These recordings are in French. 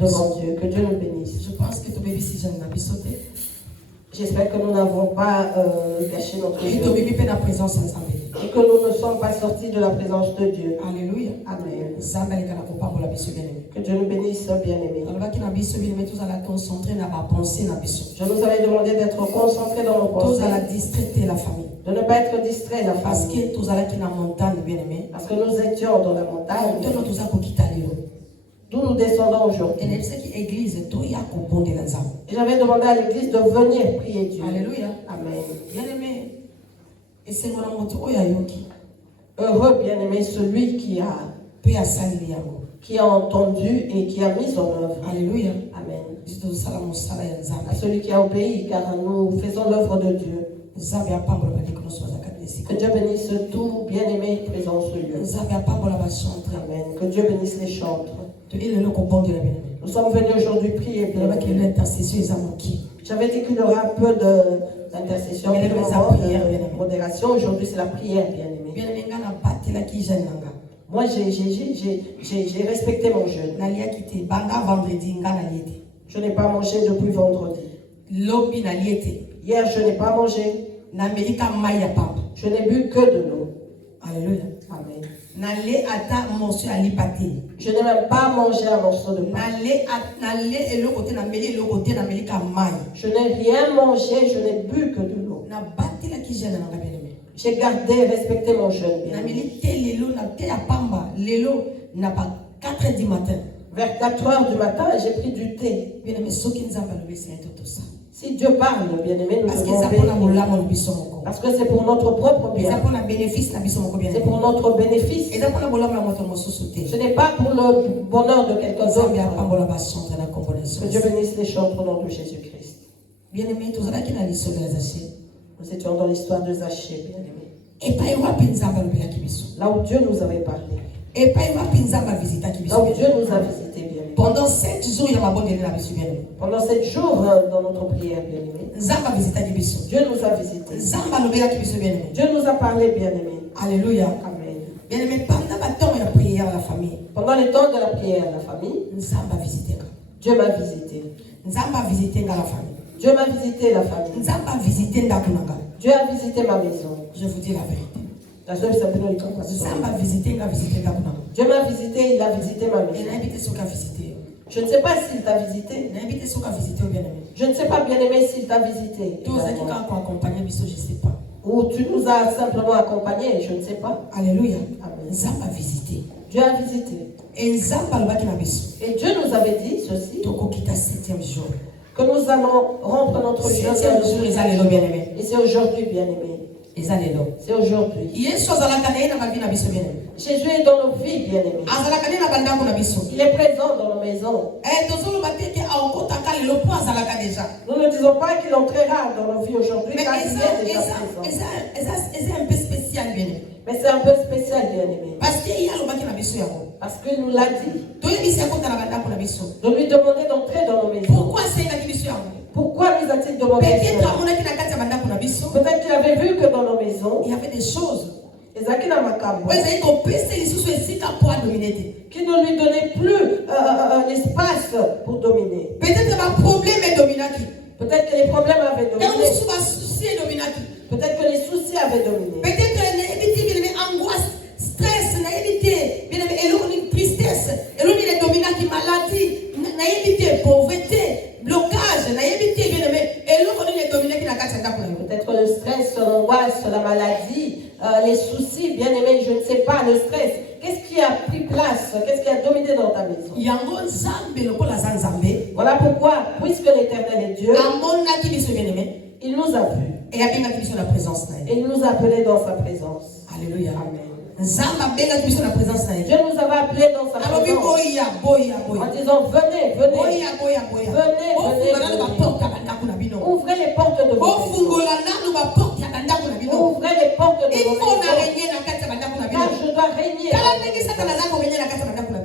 devant Dieu. Que Dieu nous bénisse. Je pense que ton bébé si jeune n'a pas sauté. J'espère que nous n'avons pas gâché notre Et vie. ton bébé peut la présence ensemble. Et que nous ne sommes pas sortis de la présence de Dieu. Alléluia. Amen. Que Dieu nous bénisse, bien-aimés. Je nous avais demandé d'être concentrés dans nos pensées. De ne pas être distraits la famille. Parce que nous étions dans la montagne. D'où nous descendons aujourd'hui. Et j'avais demandé à l'église de venir prier Dieu. Alléluia. Amen. Bien-aimé. Heureux, bien-aimé, celui qui a entendu et qui a mis en œuvre. Alléluia. Amen. À celui qui a obéi, car nous faisons l'œuvre de Dieu. Que Dieu bénisse tout bien-aimé présent sur lieu. Amen. Que Dieu bénisse les chantres. Nous sommes venus aujourd'hui prier. J'avais dit qu'il y aura un peu d'intercession, de modération. Aujourd'hui, c'est la prière, bien-aimé. Moi, j'ai respecté mon jeûne. Je n'ai pas mangé depuis vendredi. Hier, je n'ai pas mangé. Je n'ai bu que de l'eau. Alléluia. Amen. Je n'ai même pas mangé un morceau de pain. Je n'ai rien mangé, je n'ai bu que de l'eau. J'ai gardé, respecté mon jeûne. Vers 4 heures du matin, j'ai pris du thé. Si Dieu parle, bien-aimé, nous devons obéir. Parce que c'est pour notre propre bien. C'est pour notre bénéfice. Ce n'est pas pour le bonheur de quelqu'un d'autre. Que Dieu bénisse les chants au nom de Jésus-Christ. Bien-aimé, nous étions dans l'histoire de Zachée, bien-aimé. Là où Dieu nous avait parlé. Là où Dieu nous a visité, bien-aimé. Pendant 7 jours, il y a Pendant 7 jours dans notre prière, bien-aimé. Dieu nous a visités. Dieu nous a parlé, bien-aimé. Alléluia. Amen. Bien-aimé, pendant le temps de la prière, la famille. Pendant le temps de la prière, la famille. Dieu m'a visité. La famille. Dieu m'a visité la famille. Dieu a visité ma maison. Je vous dis la vérité. Dieu m'a visité, il a visité ma maison. Je ne sais pas s'il t'a visité. Je ne sais pas, bien-aimé, s'il t'a visité. Ou tu nous as simplement accompagnés, je ne sais pas. Alléluia. Amen. Dieu a visité. Et Dieu nous avait dit ceci. Que nous allons rompre notre jeûne. Et c'est aujourd'hui, bien-aimé. C'est aujourd'hui. Jésus est dans nos vies, bien-aimés. Il est présent dans nos maisons. Nous ne disons pas qu'il entrera dans nos vies aujourd'hui, car il est déjà présent. Mais c'est un peu spécial, bien-aimé. Parce qu'il nous l'a dit. De lui demander d'entrer dans nos maisons. Pourquoi nous a-t-il demandé? Peut-être qu'il avait vu que dans nos maisons, il y avait des choses qui ne lui donnaient plus un espace pour dominer. Peut-être que les problèmes avaient dominé. Peut-être que les soucis avaient dominé. Peut-être que les angoisses, stress, tristesse, maladie, pauvreté, blocage, peut-être le stress, l'angoisse, la maladie, les soucis, bien aimé, je ne sais pas, le stress. Qu'est-ce qui a pris place? Qu'est-ce qui a dominé dans ta maison? Voilà pourquoi, puisque l'Éternel est Dieu, il nous a vus. Et il nous a appelés dans sa présence. Alléluia. Amen. Dieu nous avait appelés dans sa présence. En disant, venez. Ouvrez les portes de vos maisons. Ouvrez les portes de vos maisons. Car je dois régner.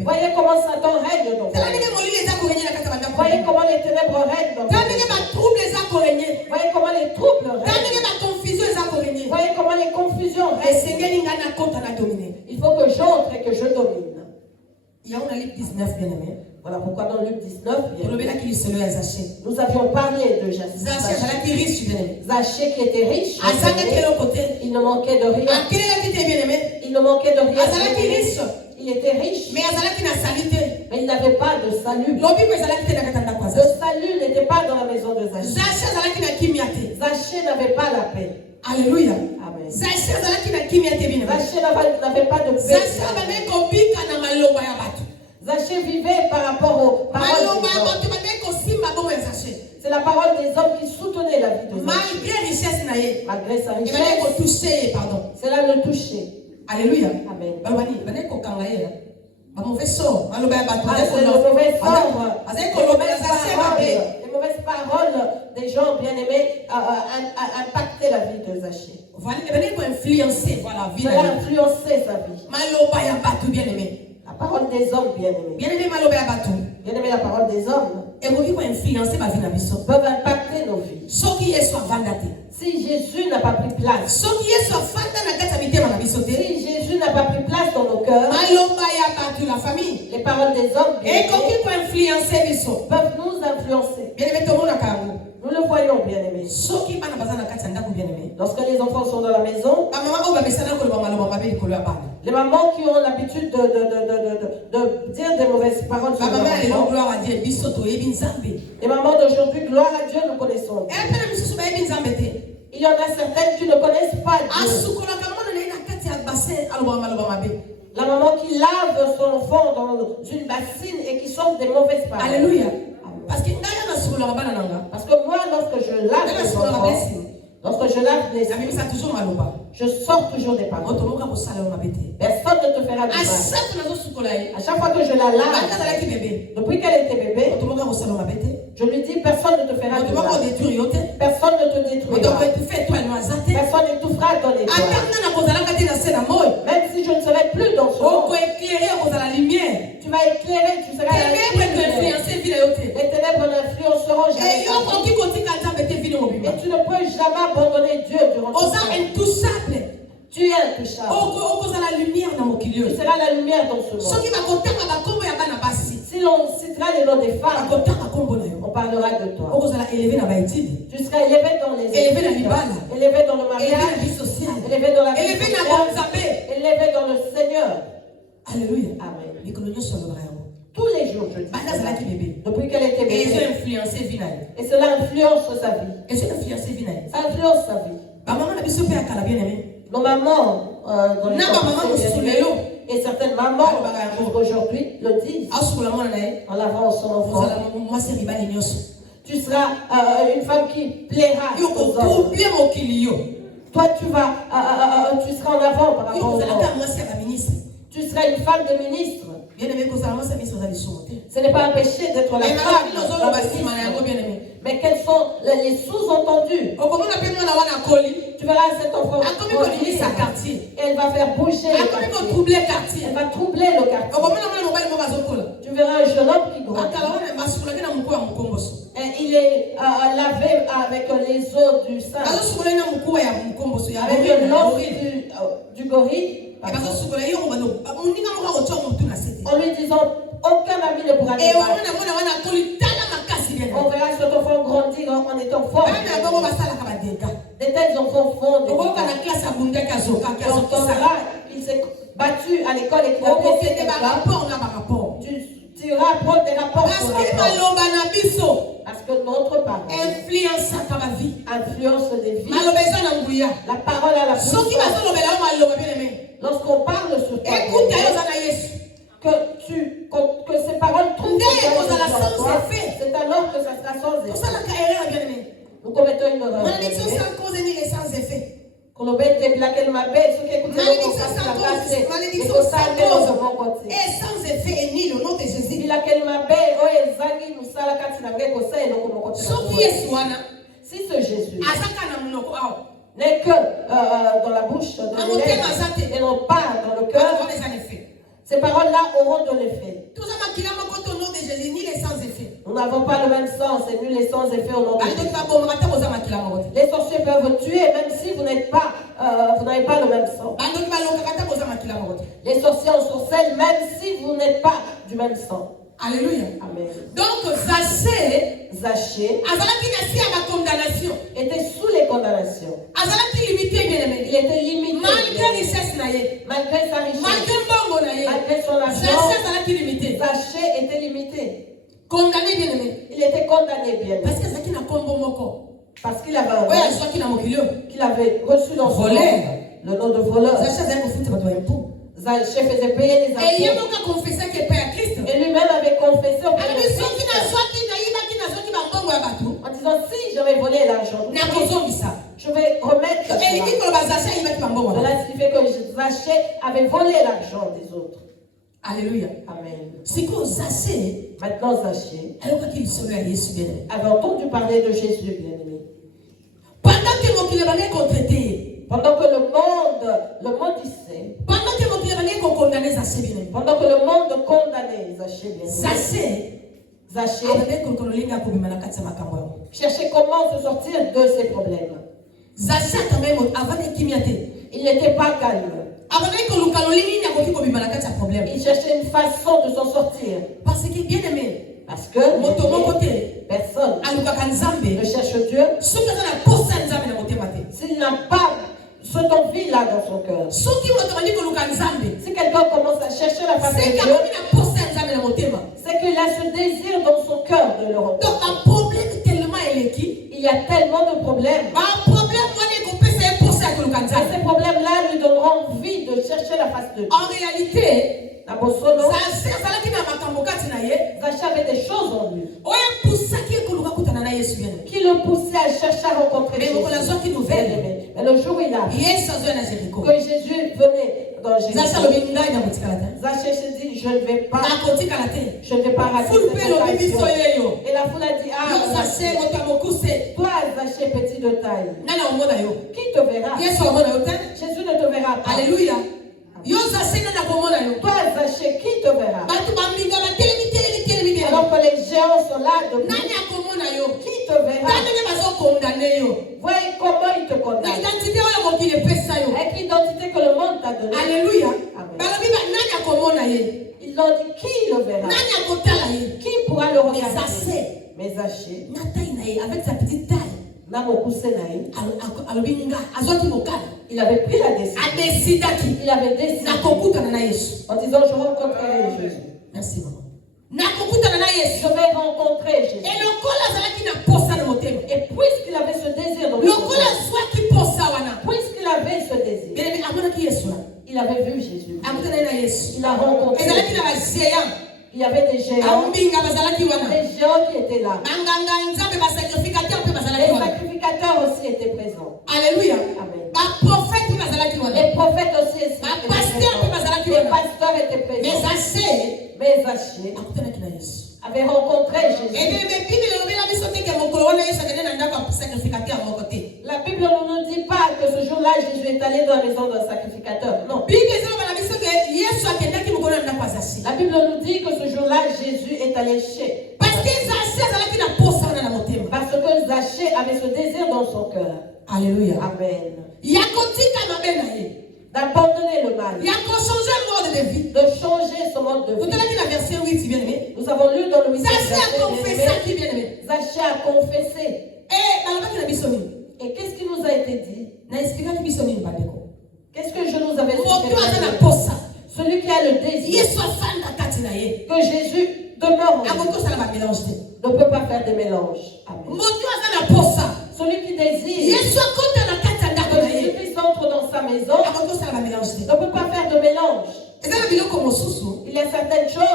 Voyez comment Satan règne dans vous. Voyez comment les ténèbres règnent dans vous. Voyez comment les troubles règnent. Voyez comment les confusions règnent. Il faut que j'entre et que je domine. Il y a un livre 19, bien-aimé. Voilà pourquoi dans Luc 19, nous nous avions parlé de Zachée qui était riche. Il ne manquait de rien. Il ne manquait de rien. Il était riche. Mais il n'avait pas de salut. Le salut n'était pas dans la maison de Zachée. Zachée n'avait pas la paix. Alléluia. Amen. Zachée n'avait pas de paix. Zachée vivait par rapport aux paroles des hommes. C'est la parole des hommes qui soutenait la vie de Zachée. Malgré sa richesse, cela le touchait. Alléluia. Amen. C'est le mauvais sort. Les mauvaises paroles des gens bien-aimés impactaient la vie de Zachée. Cela a influencé sa vie. La parole des hommes bien-aimés. Bien-aimés, la parole des hommes peuvent impacter nos vies. Si Jésus n'a pas pris place, si Jésus n'a pas pris place dans nos cœurs, les paroles des hommes peuvent nous influencer. Nous le voyons, bien-aimés. Lorsque les enfants sont dans la maison, les mamans qui ont l'habitude de dire des mauvaises paroles sur leurs enfants, les mamans d'aujourd'hui, gloire à Dieu, nous connaissons. Il y en a certaines qui ne connaissent pas Dieu. La maman qui lave son enfant dans une bassine et qui sort des mauvaises paroles. Alléluia. Parce que moi, lorsque je lave les enfants, lorsque je lave les enfants, je sors toujours des paroles. Personne ne te fera du mal. À chaque fois que je la lave, depuis qu'elle était bébé, je lui dis personne ne te fera du mal. Personne ne te détruira. Personne n'étouffera ton étoile. Même si je ne serai plus dans ce monde, tu vas éclairer, tu seras les ténèbres n'influenceront jamais. Et tu ne peux jamais abandonner Dieu durant ton temps. Tu es intouchable. Tu seras la lumière dans ce monde. Si l'on citera les noms des femmes, on parlera de toi. Tu seras élevé dans les études, élevé dans le mariage, élevé dans la vie sociale, élevé dans le Seigneur. Alléluia. Amen. Tous les jours, je dis, depuis qu'elle était bébé. Et cela influence sa vie. Ça influence sa vie. Nos mamans, dans les et certaines mamans aujourd'hui le disent en lavant son enfant. Tu seras une femme qui plaira aux hommes. Toi, tu seras en avant par rapport aux hommes. Tu seras une femme de ministre. Ce n'est pas un péché d'être la femme. Mais quels sont les sous-entendus? Tu verras cet enfant grandir, elle va faire bouger le quartier. Elle va troubler le quartier. Tu verras un jeune homme qui grandit. Et il est lavé avec les os du sein, avec l'os du gorille. En lui disant, aucun ami ne pourra te battre. On verra cet enfant grandir en étant fort. De tels enfants font des on entendra qu'il s'est battu à l'école et qu'il a blessé quelqu'un. Tu iras prendre des rapports sur la parce que notre parole influence des vies. La parole à la bouche. Lorsqu'on parle sur toi, que ces paroles trouvent c'est alors que ça sera sans effet. Nous commettons une erreur. Kolobete blakel mabe ceux qui écoutent le sans effet et ni le nom de Jésus. Si ce Jésus n'est que dans la bouche de l'élève et non pas dans le cœur, ces paroles-là auront de l'effet. Nous n'avons pas le même sens et nul est sans effet au nom de Jésus. Les sorciers peuvent tuer même si vous n'avez pas le même sang. Les sorciers en sorcellent même si vous n'êtes pas du même sang. Alléluia. Amen. Donc, Zaché condamnation était sous les condamnations. Il était limité. Malgré richesse, malgré sa richesse, malgré son argent, Zaché était limité. Condamné, bien aimé. Il était condamné, bien aimé. Parce qu'il avait reçu dans son nom le nom de voleur. Zaché faisait payer les impôts. Et lui-même avait confessé au Père en disant, si je vais voler l'argent, je vais remettre cela. Cela signifie que Zaché avait volé l'argent des autres. Alléluia. Amen. Maintenant, Zaché avait entendu parler de Jésus, bien-aimé. Pendant que le monde disait, pendant que le monde condamnait Zaché, Zaché cherchait comment se sortir de ses problèmes. Il n'était pas calme. Il cherchait une façon de s'en sortir. Parce que bien aimé, parce que personne ne cherche Dieu s'il n'a pas ce ton vit là dans son cœur. Si quelqu'un commence à chercher la face de Dieu, c'est qu'il a ce désir dans son cœur de le rencontrer. Il y a tellement de problèmes. Et ces problèmes-là lui donneront envie de chercher la face de Dieu. En réalité, Zaché avait des choses en lui qui le poussait à chercher à rencontrer Jésus. Mais le jour où il a que Jésus venait dans Jésus, Zaché se dit, je ne vais pas rater cette occasion. Et la foule a dit, toi Zaché petit de taille, qui te verra? Jésus ne te verra pas. Alléluia. Toi Zaché, qui te verra? Alors que les géants sont là debout, qui te verra? Voyez comment il te condamne. Avec l'identité que le monde t'a donnée. Alléluia. Ils ont dit, qui le verra? Qui pourra le regarder? Mais Zaché, avec sa petite taille, il avait pris la décision. Il avait décidé en disant, je rencontrerai Jésus. Merci maman. Je vais rencontrer Jésus. Et puisqu'il avait ce désir dans le cœur, puisqu'il avait ce désir, il avait vu Jésus. Il a rencontré. Il y avait des géants. Des géants qui étaient là. Les sacrificateurs aussi étaient présents. Alléluia. Amen. Les prophètes aussi étaient présents. Les pasteurs étaient présents. Mais Zaché avait rencontré Jésus. La Bible ne nous dit pas que ce jour-là Jésus est allé dans la maison d'un sacrificateur. Non. La Bible nous dit que ce jour-là Jésus est allé chez. Parce que Zaché avait ce désir dans son cœur. Alléluia. Amen. D'abandonner le mal. De changer son mode de vie. Nous avons lu dans le 8e verset. Zaché a confessé. Et qu'est-ce qui nous a été dit? Qu'est-ce que je nous avais dit? Celui qui a le désir que Jésus demeure en lui ne peut pas faire de mélange. Amen. Celui qui désire que Jésus entre dans sa maison ne peut pas faire de mélange. Il y a certaines choses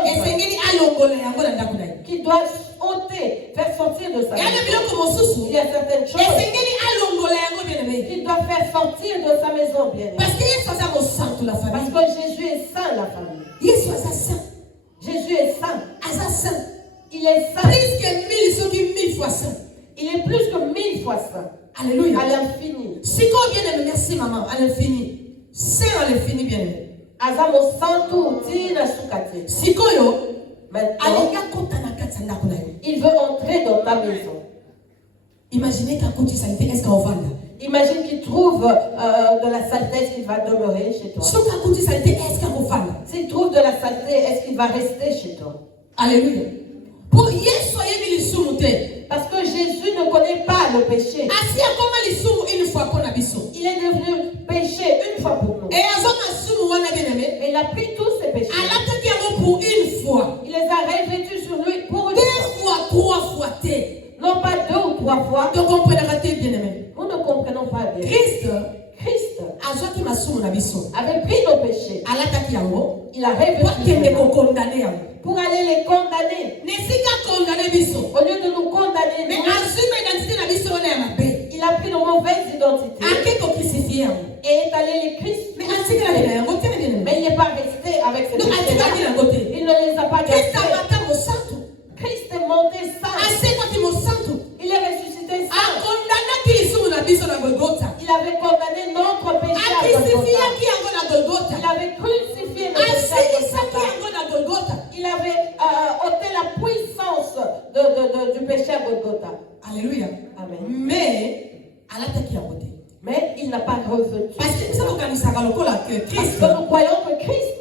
qui doivent ôter, faire sortir de sa maison. Il y a certaines choses qui doivent faire sortir de sa maison, bien aimé. Parce que Jésus est saint, la famille. Jésus est saint. Il est saint. Il est plus que 1000 fois saint. Alléluia. À l'infini. Merci maman. À l'infini. C'est à l'infini, bien aimé. Azamo santu tina sukate. Maintenant, il veut entrer dans ta maison. Imaginez qu'un coup de saleté, est-ce qu'on va là? Imagine qu'il trouve de la saleté, est-ce qu'il va demeurer chez toi? S'il trouve de la saleté, est-ce qu'il va rester chez toi? Alléluia. Pour Yesu ayemi lisumu te. Parce que Jésus ne connaît pas le péché. Asi akoma lisumu une fois pour na biso. Il est devenu péché une fois pour nous. Et azoma sumu wana bien-aimé. Et il a pris tous ses péchés. Alataki yango pour une fois. Il les a revêtus sur lui pour une fois. 2 fois, 3 fois te. Non pas 2 ou 3 fois. Donc on peut rater bien-aimé. Nous ne comprenons pas bien. Christ azwaki masumu na biso. Avait pris nos péchés. Alataki yango. Il a revêtu condamné yango. Pour aller les condamner. Nesika condamné biso. Au lieu de nous condamner. Mais azuma identité na biso na mabe. Il a pris nos mauvaises identités. Akeko crucifié yango. Et est allé les crucifier. Mais atika na yango te bien. Mais il n'est pas resté avec ces péchés. Il ne les a pas gardés. Christ est monté saint. Il est ressuscité saint. Il avait condamné notre péché à Golgotha. Il avait crucifié notre péché à Golgotha. Il avait ôté la puissance du péché à Golgotha. Alléluia. Amen. Mais il n'a pas revêtu. Parce que nous croyons que Christ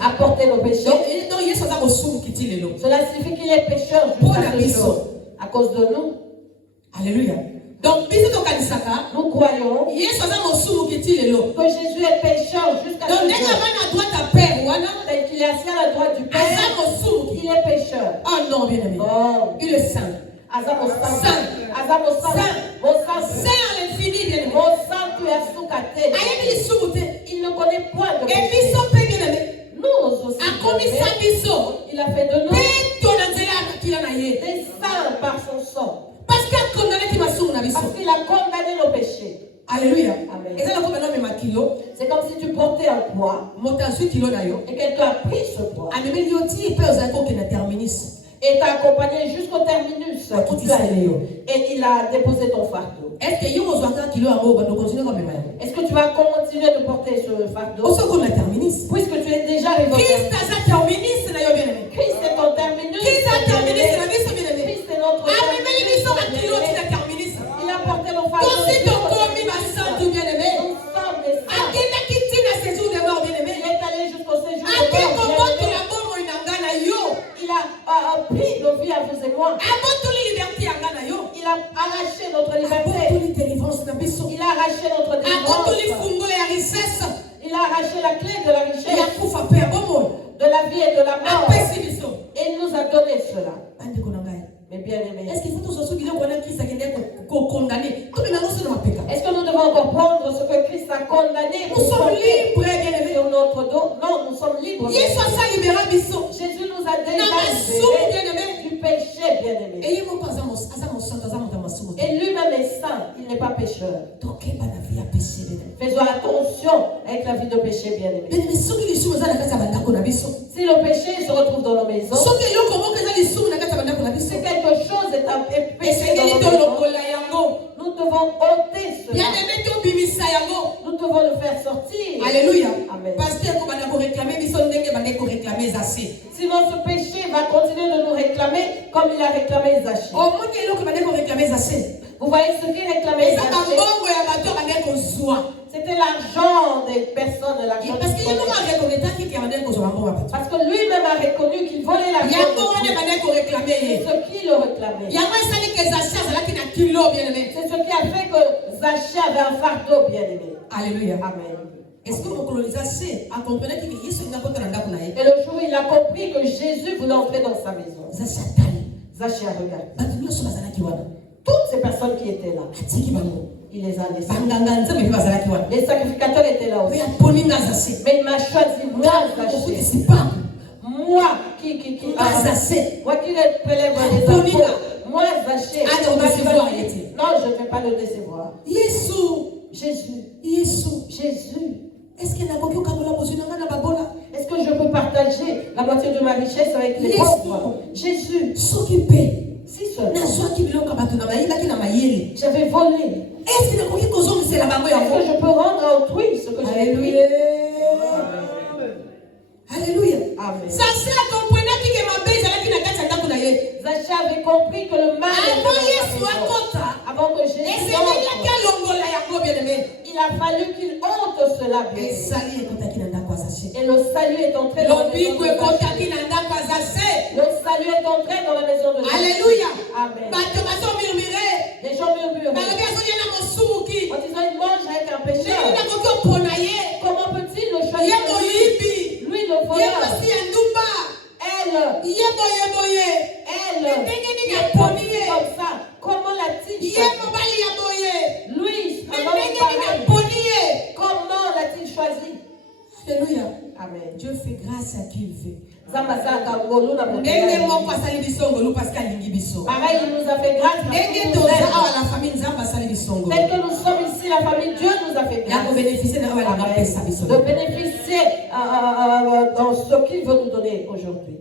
a porté nos péchés. Cela signifie qu'il est pécheur jusqu'à ce jour. À cause de nous. Alléluia. Donc, nous croyons que Jésus est pécheur jusqu'à ce jour. Tel qu'il est assis à la droite du Père, il est pécheur. Oh non, bien aimé. Oh. Il est saint. Saint à l'infini, bien aimé. Mon sang, tu es sous-caté. Il ne connaît point de péché. Nous aussi. Il a fait de nous des saints par son sang. Parce qu'il a condamné nos péchés. Alléluia. Amen. C'est comme si tu portais un poids et quelqu'un a pris ce poids et t'a accompagné jusqu'au terminus. Et il a déposé ton fardeau. Est-ce que tu vas continuer de porter ce fardeau? Puisque tu es déjà arrivé. Christ est ton terminus. Christ est notre terminus. Il a porté nos fardeaux. Nous sommes des saints. Il est allé jusqu'au séjour de mort. Il a pris nos vies à vous et moi. Il a arraché notre liberté. Il a arraché notre délivrance. Il a arraché la clé de la richesse, de la vie et de la mort. Et il nous a donné cela. Mais bien aimé, est-ce que nous devons encore prendre ce que Christ a condamné? Nous sommes libres, bien aimé. Sur notre dos. Non, nous sommes libres. Jésus nous a délivrés du péché, bien aimé. Et lui-même est saint, il n'est pas pécheur. Faisons attention avec la vie de péché, bien aimé. Si le péché se retrouve dans nos maisons, si quelque chose est un péché dans nos maisons, nous devons ôter cela. Nous devons le faire sortir. Alléluia. Amen. Parce que sinon ce péché va continuer de nous réclamer comme il a réclamé Zachée. Vous voyez ce qu'il réclamait Zachée? C'était l'argent des personnes, l'argent parce que lui-même a reconnu qu'il volait l'argent. C'est ce qui le réclamait. C'est ce qui a fait que Zachée avait un fardeau, bien aimé. Alléluia. Amen. Est-ce que vous colonisez a compris que Jésus n'a pas de et le jour il a compris que Jésus voulait entrer dans sa maison. Zachée a regardé. Toutes ces personnes qui étaient là, il les a laissées. Les sacrificateurs étaient là aussi. Mais il m'a choisi, moi, Zachée. Moi qui prélève les impôts. Moi, Zachée. Non, je ne vais pas le décevoir. Jésus. Est-ce que je peux partager la moitié de ma richesse avec les pauvres? Jésus. Si seulement j'avais volé, est-ce que je peux rendre à autrui ce que j'ai pris? Alléluia. Amen. Zachée avait compris que le mal avant que Jésus entre, il a fallu qu'il ôte cela. Et le salut est entré dans la maison de Zaché. Le salut est entré dans la maison de Zaché. Alléluia. Amen. Les gens murmurent. Quand ils ont une mange avec un pécheur, comment peut-il le choisir? Lui, le voleur. Elle qui est comme ça. Comment l'a-t-il choisi? Lui, un homme pareil. Comment l'a-t-il choisi? Alléluia. Amen. Dieu fait grâce à qui il veut. Pareil, il nous a fait grâce. Tel que nous sommes ici, la famille, Dieu nous a fait grâce. De bénéficier dans ce qu'il veut nous donner aujourd'hui.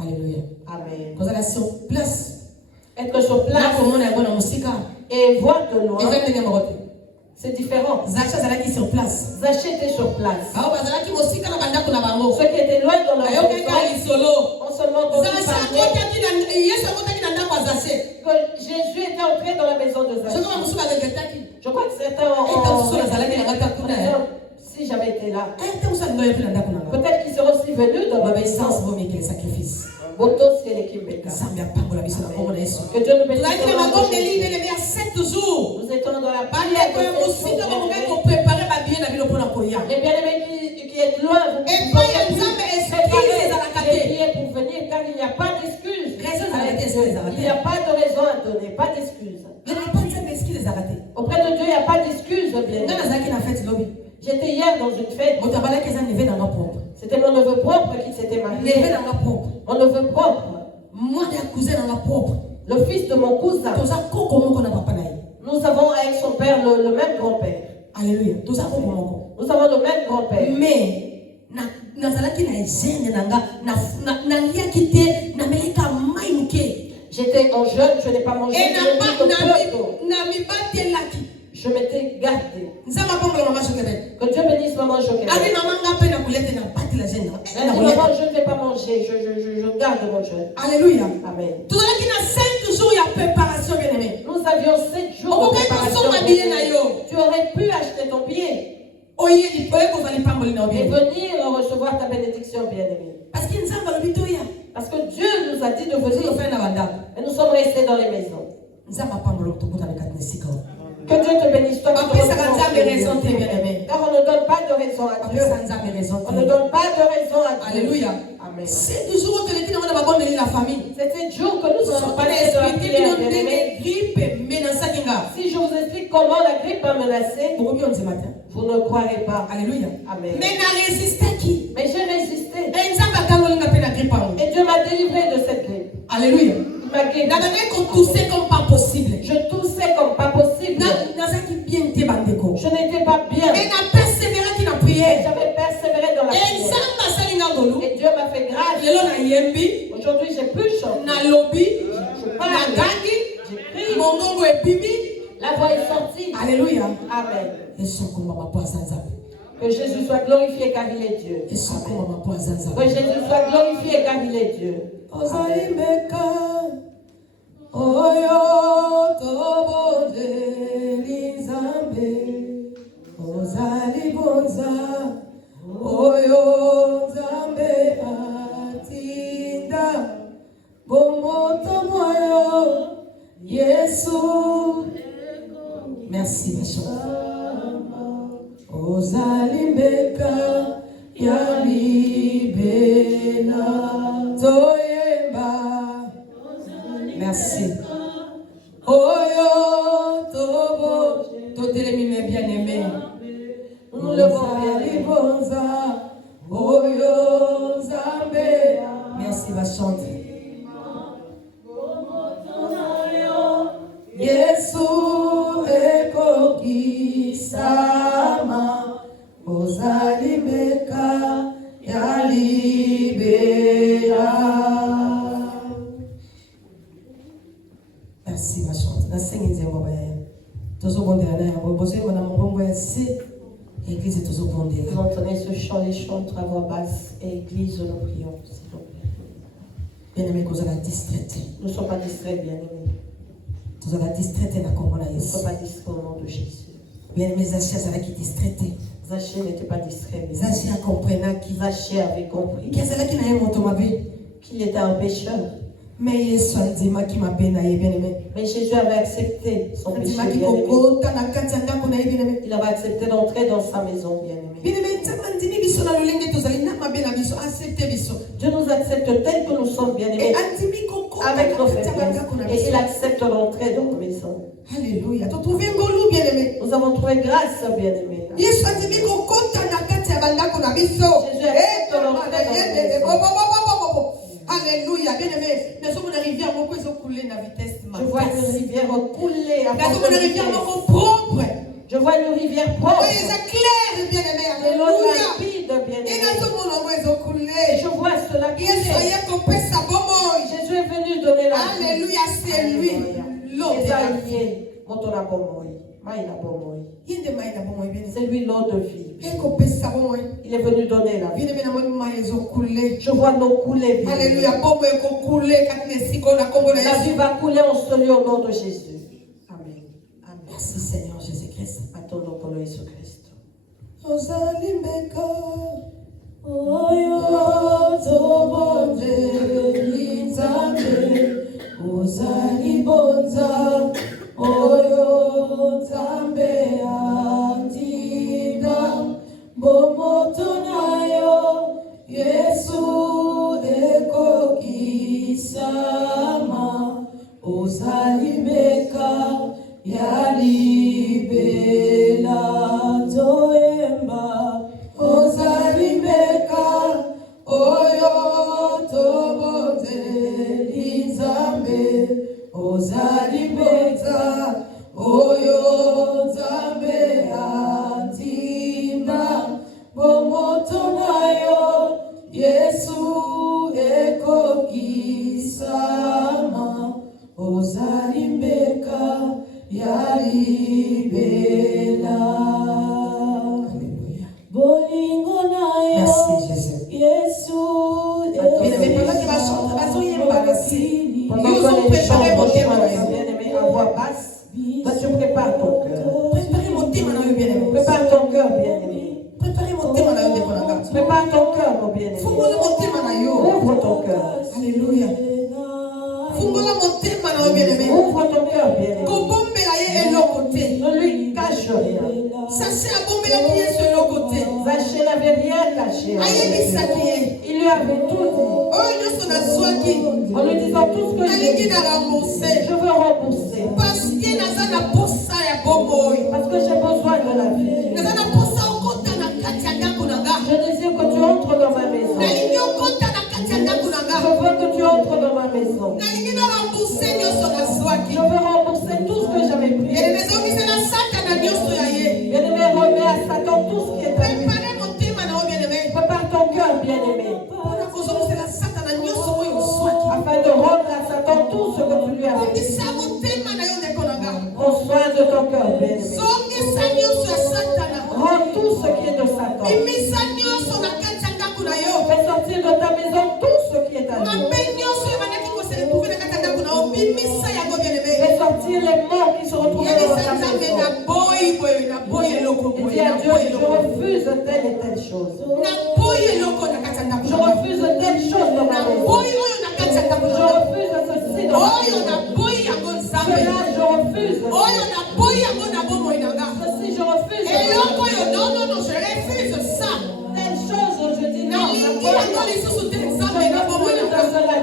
Alléluia. Amen. Être sur place. Être sur place et voir de loin, c'est différent. Zaché était sur place. Zaché était sur place. Ceux qui étaient loin dans leur maison, ont seulement entendu parler que Jésus était entré dans la maison de Zaché. Je crois que certains ont si j'avais été là, peut-être qu'ils seraient aussi venus dans l'obéissance. Que Dieu nous bénisse. Nous étions dans la prière. Les bien-aimés qui êtes loin, vous pouvez prier pour venir car il n'y a pas d'excuse. Il n'y a pas de raison à donner, pas d'excuse. Auprès de Dieu, il n'y a pas d'excuse. J'étais hier dans une fête. C'était mon neveu propre qui s'était marié. Mon neveu propre. Le fils de mon cousin. Nous avons avec son père le même grand-père. Alléluia. Nous avons le même grand-père. Mais j'étais en jeûne, je n'ai pas mangé. Je m'étais gardé. Que Dieu bénisse maman Joker. Elle dit maman, je ne vais pas manger, je garde mon jeûne. Alléluia. Amen. Nous avions 7 jours de préparation. Tu aurais pu acheter ton billet et venir recevoir ta bénédiction, bien-aimé. Parce que Dieu nous a dit de venir et nous sommes restés dans les maisons. Que Dieu te bénisse. Toi, car on ne donne pas de raison à Dieu. On ne donne pas de raison à Dieu. Alléluia. Amen. C'est du jour que la famille. C'est 7 jours que nous avons parlé de la prière. Si je vous explique comment la grippe a menacé, vous ne croirez pas. Alléluia. Amen. Mais j'ai résisté. Et Dieu m'a délivré de cette grippe. Alléluia. Il m'a guéri. Comme pas possible. Je toussais comme pas possible. Je n'étais pas bien. J'avais persévéré dans la prière. Et Dieu m'a fait grâce. Aujourd'hui, j'ai pu chanter. Je parle. J'ai crié. La voix est sortie. Alléluia. Amen. Que Jésus soit glorifié car il est Dieu. Que Jésus soit glorifié car il est Dieu. Merci, ma chère. Ozalimbeka yalibela toyemba. Merci. Oyo tobo totelemi mes bien-aimés. Nous le bonza. Oyo zambe. Merci, ma chante. Yesu ekokisama ozalimeka yalibera. Merci ma chante. Na senginze ngobaya. Tozobondela na yango bozema na mbongo ya si église tozobondela. Vous entendez ce chant, les chantres à voix basse et église nous prions s'il vous plaît. Bien-aimés, nous allons distraite. Nous ne sommes pas distraits, bien-aimés. Nous allons distraite na kombo na Nous ne Yesu. sommes pas distraits au nom de Jésus. Bien-aimés, Zaché azalaki distraite. Zachée n'était pas distrait. Zachée avait compris qu'il était un pécheur. Mais Jésus avait accepté son péché. Il avait accepté d'entrer dans sa maison, bien-aimé. Dieu nous accepte tel que nous sommes, bien-aimés, avec nos faiblesses. Et il accepte d'entrer dans nos maisons. Alléluia. Nous avons trouvé grâce, bien-aimés. Jésus accepte d'entrer dans nos maisons. Alléluia, bien aimé. Nous sommes une rivière qui coule à vitesse. Je vois une rivière couler à vitesse. Nous sommes une rivière propre. Je vois une rivière propre. Oui, c'est clair, bien aimé. Alléluia. Et nous couler. Je vois cela couler. Jésus est venu donner la vie. Alléluia, c'est lui. L'eau de la vie. C'est lui l'eau de vie. Il est venu donner la vie. Je vois l'eau couler. Alléluia. La vie va couler en ce lieu au nom de Jésus. Amen. Amen. Merci Seigneur Jésus-Christ. Attendons pour le Jésus-Christ. Oyo Zambe Antida Bomoto nayo Yesu eko kisama Ozalimeka yalibela toemba Ozalimeka oyo tobonze Zambe Ozalimeka oyo Zambe atimba bomoto nayo Yesu eko kisama Ozalimeka yalibela. Alléluia. Bolingo nayo. Merci Jésus. Yesu eko pendant que les chants vont chanter, bien-aimé, à voix basse, toi tu prépares ton cœur. Prépare ton cœur, bien-aimé. Prépare ton cœur, mon bien-aimé. Ouvre ton cœur. Alléluia. Ouvre ton cœur, bien-aimé. Ne lui cache rien. Zachée n'avait rien caché. Il lui avait tout dit. En lui disant tout ce que j'ai dit, je veux rembourser. Parce que j'ai besoin de la vie. Je désire que tu entres dans ma maison. Je veux que tu entres dans ma maison. Je veux rembourser tout ce que j'avais pris. Bien-aimé, remets à Satan tout ce qui est à lui. Prépare ton cœur, bien-aimé, afin de rendre à Satan tout ce que tu lui as fait. Prends soin de ton cœur, bien-aimé. Rends tout ce qui est de Satan. Fais sortir de ta maison tout ce qui est à lui. Fais sortir les morts qui se retrouvent dans ta maison. Et dis à Dieu, je refuse telle et telle chose. Je refuse telle chose dans ma maison. Je refuse ceci dans ma maison. Cela, je refuse. Ceci, je refuse. Telle chose, je dis non. Je veux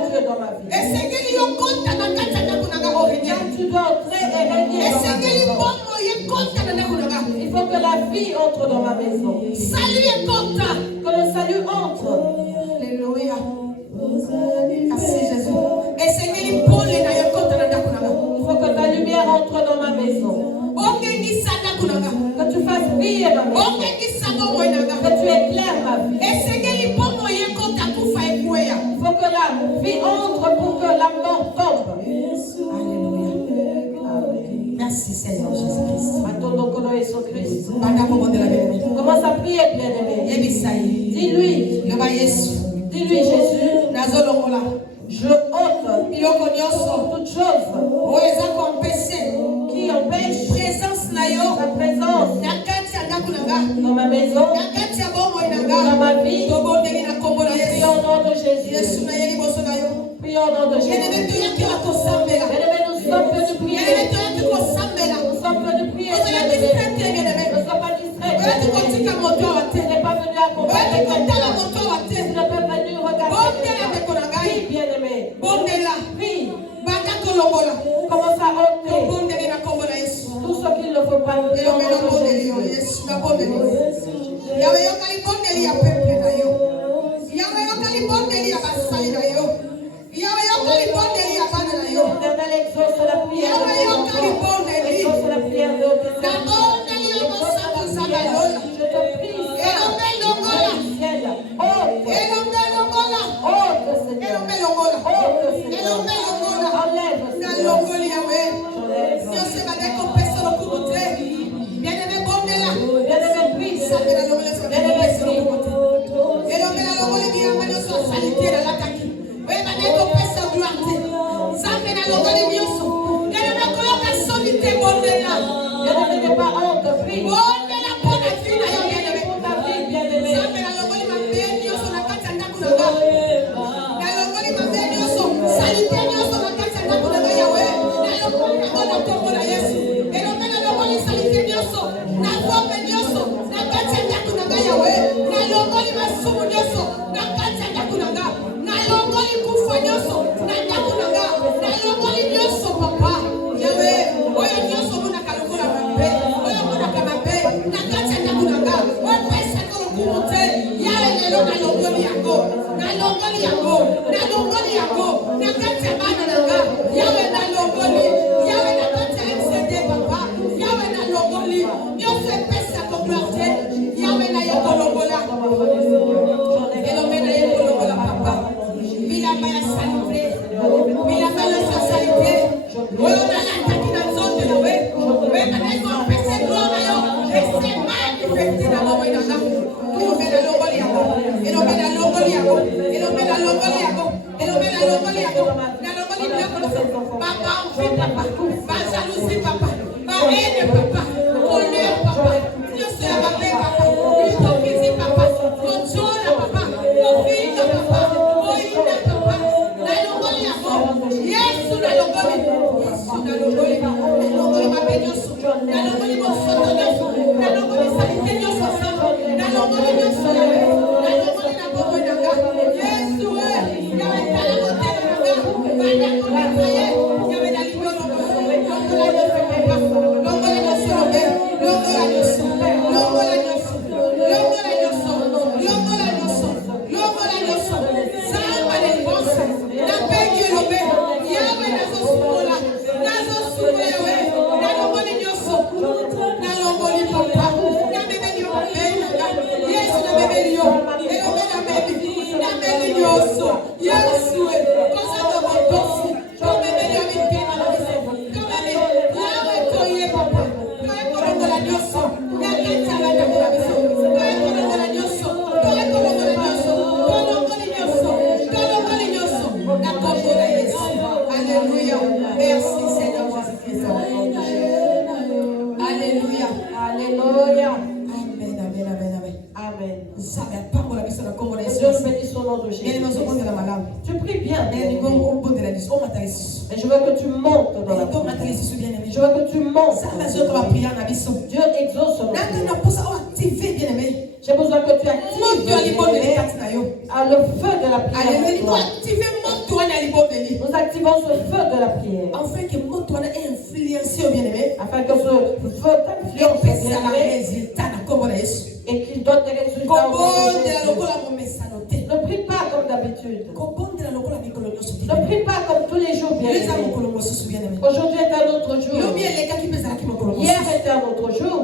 Dieu dans ma vie. Tu dois entrer et régner dans ma maison. Il faut que la vie entre dans ma maison. Que le salut entre. Alléluia. Merci Jésus. Il faut que ta lumière entre dans ma maison. Que tu fasses briller ma maison. Que tu éclaires ma vie. Il faut que la vie entre pour que la mort tombe. Alléluia. Merci Seigneur Jésus-Christ. Attendons que nous Jésus-Christ. Commence à prier, bien-aimé. Dis-lui. Dis-lui, Jésus. Je ôte toute chose qui empêche ta présence dans ma maison, dans ma vie. Prie au nom de Jésus. Prie au nom de Jésus. Bien-aimés, nous sommes venus prier. Nous sommes venus prier. Nous ne sommes pas distraits. Tu n'es pas venu accompagner quelqu'un. Tu n'es pas venu regarder. Prie, bien-aimé. Prie. Commence à ôter tout ce qu'il ne faut pas nous exauce la prière. Exauce la prière de tes enfants. Je te prie, ciel. Ôte, Seigneur. Tu pries bien. Mais je veux que tu montes dans la prière. Je veux que tu montes. Dieu exauce nos prières. J'ai besoin que tu actives le feu de la prière. Nous activons ce feu de la prière. Afin que ce feu t'influence et qu'il donne des résultats. Ne prie pas comme d'habitude. Ne prie pas comme tous les jours. Aujourd'hui est un autre jour. Hier était un autre jour.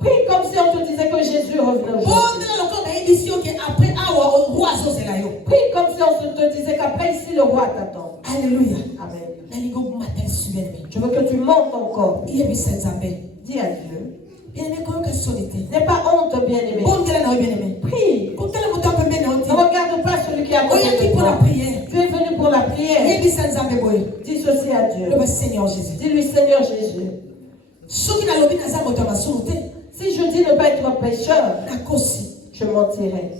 Prie comme si on te disait que Jésus revenait aujourd'hui. Prie comme si on te disait qu'après ici le roi t'attend. Alléluia. Amen. Je veux que tu montes encore. Dis à Dieu. N'aie pas honte, bien-aimé. Prie. Ne regarde pas celui qui a côté de toi. Tu es venu pour la prière. Dis ceci à Dieu. Seigneur Jésus. Dis-lui, Seigneur Jésus. Si je dis ne pas être un pécheur, je mentirai.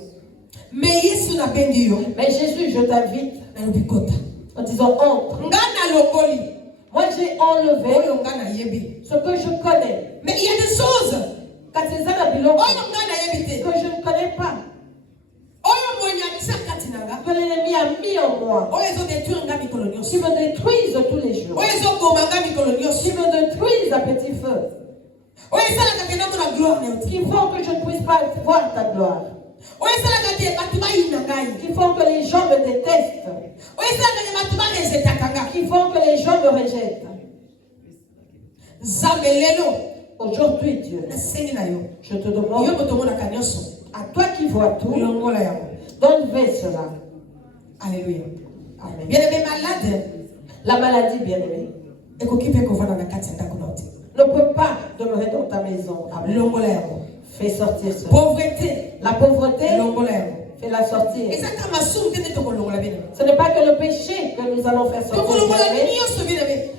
Mais Jésus, je t'invite en disant entre. Moi j'ai enlevé ce que je connais. Mais il y a des choses que je ne connais pas. Que l'ennemi a mis en moi. Qui me détruisent tous les jours. Qui me détruisent à petit feu. Qui font que je ne puisse pas voir ta gloire. Qui font que les gens me détestent. Qui font que les gens me rejettent. Aujourd'hui, Dieu, je te demande, à toi qui vois tout, d'enlever cela. Alléluia. Amen. Bien-aimé malade, la maladie, bien-aimé, ne peut pas demeurer dans ta maison. Amen. Fais sortir cela. Pauvreté. La pauvreté, fais la sortir. Ce n'est pas que le péché que nous allons faire sortir,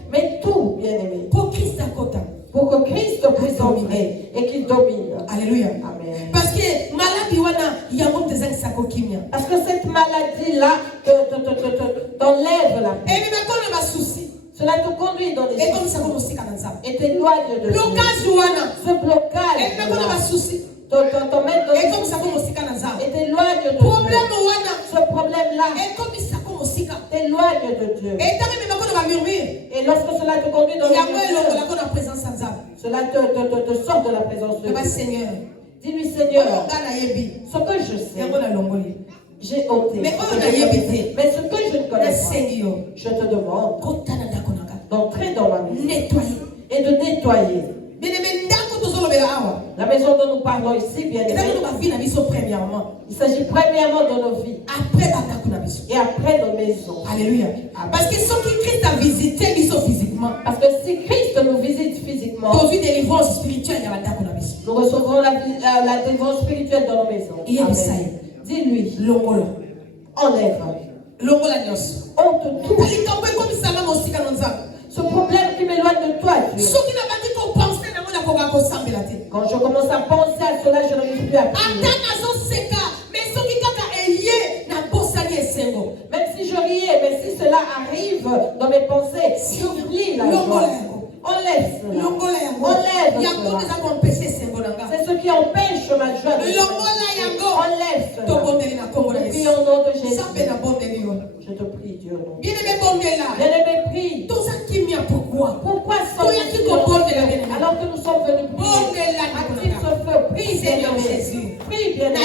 mais tout, bien-aimé. Pour que Christ puisse entrer et qu'il domine. Alléluia. Amen. Parce que cette maladie-là t'enlève la paix. Cela te conduit dans les choses et t'éloigne de Dieu. Ce blocage t'emmène dans les choses et t'éloigne de Dieu. Ce problème-là t'éloigne de Dieu. Et lorsque cela te conduit dans les choses, cela te sort de la présence de Dieu. Dis-lui, Seigneur, ce que je sais, j'ai ôté. Mais ce que je ne connais pas, je te demande d'entrer dans ma maison et de nettoyer. La maison dont nous parlons ici, bien évidemment, il s'agit premièrement de nos vies et après nos maisons. Alléluia. Parce que ceux qui Christ a visité, ils sont physiquement. Parce que si Christ nous visite physiquement, dans une délivrance spirituelle, nous recevrons la délivrance spirituelle dans nos maisons. Dis-lui, enlève. Ôte tout. Ce problème qui m'éloigne de toi, Dieu. Quand je commence à penser à cela, je n'arrive plus à prier. Même si je riais, mais si cela arrive dans mes pensées, j'oublie la joie. Enlève cela. Enlève cela. C'est ce qui empêche ma joie. Enlève cela. Prie au nom de Jésus. Je te prie, Dieu. Bien-aimé, prie. Pourquoi sommes-nous alors que nous sommes venus prier? Active ce feu. Prie, Seigneur Jésus. Prie, bien-aimé.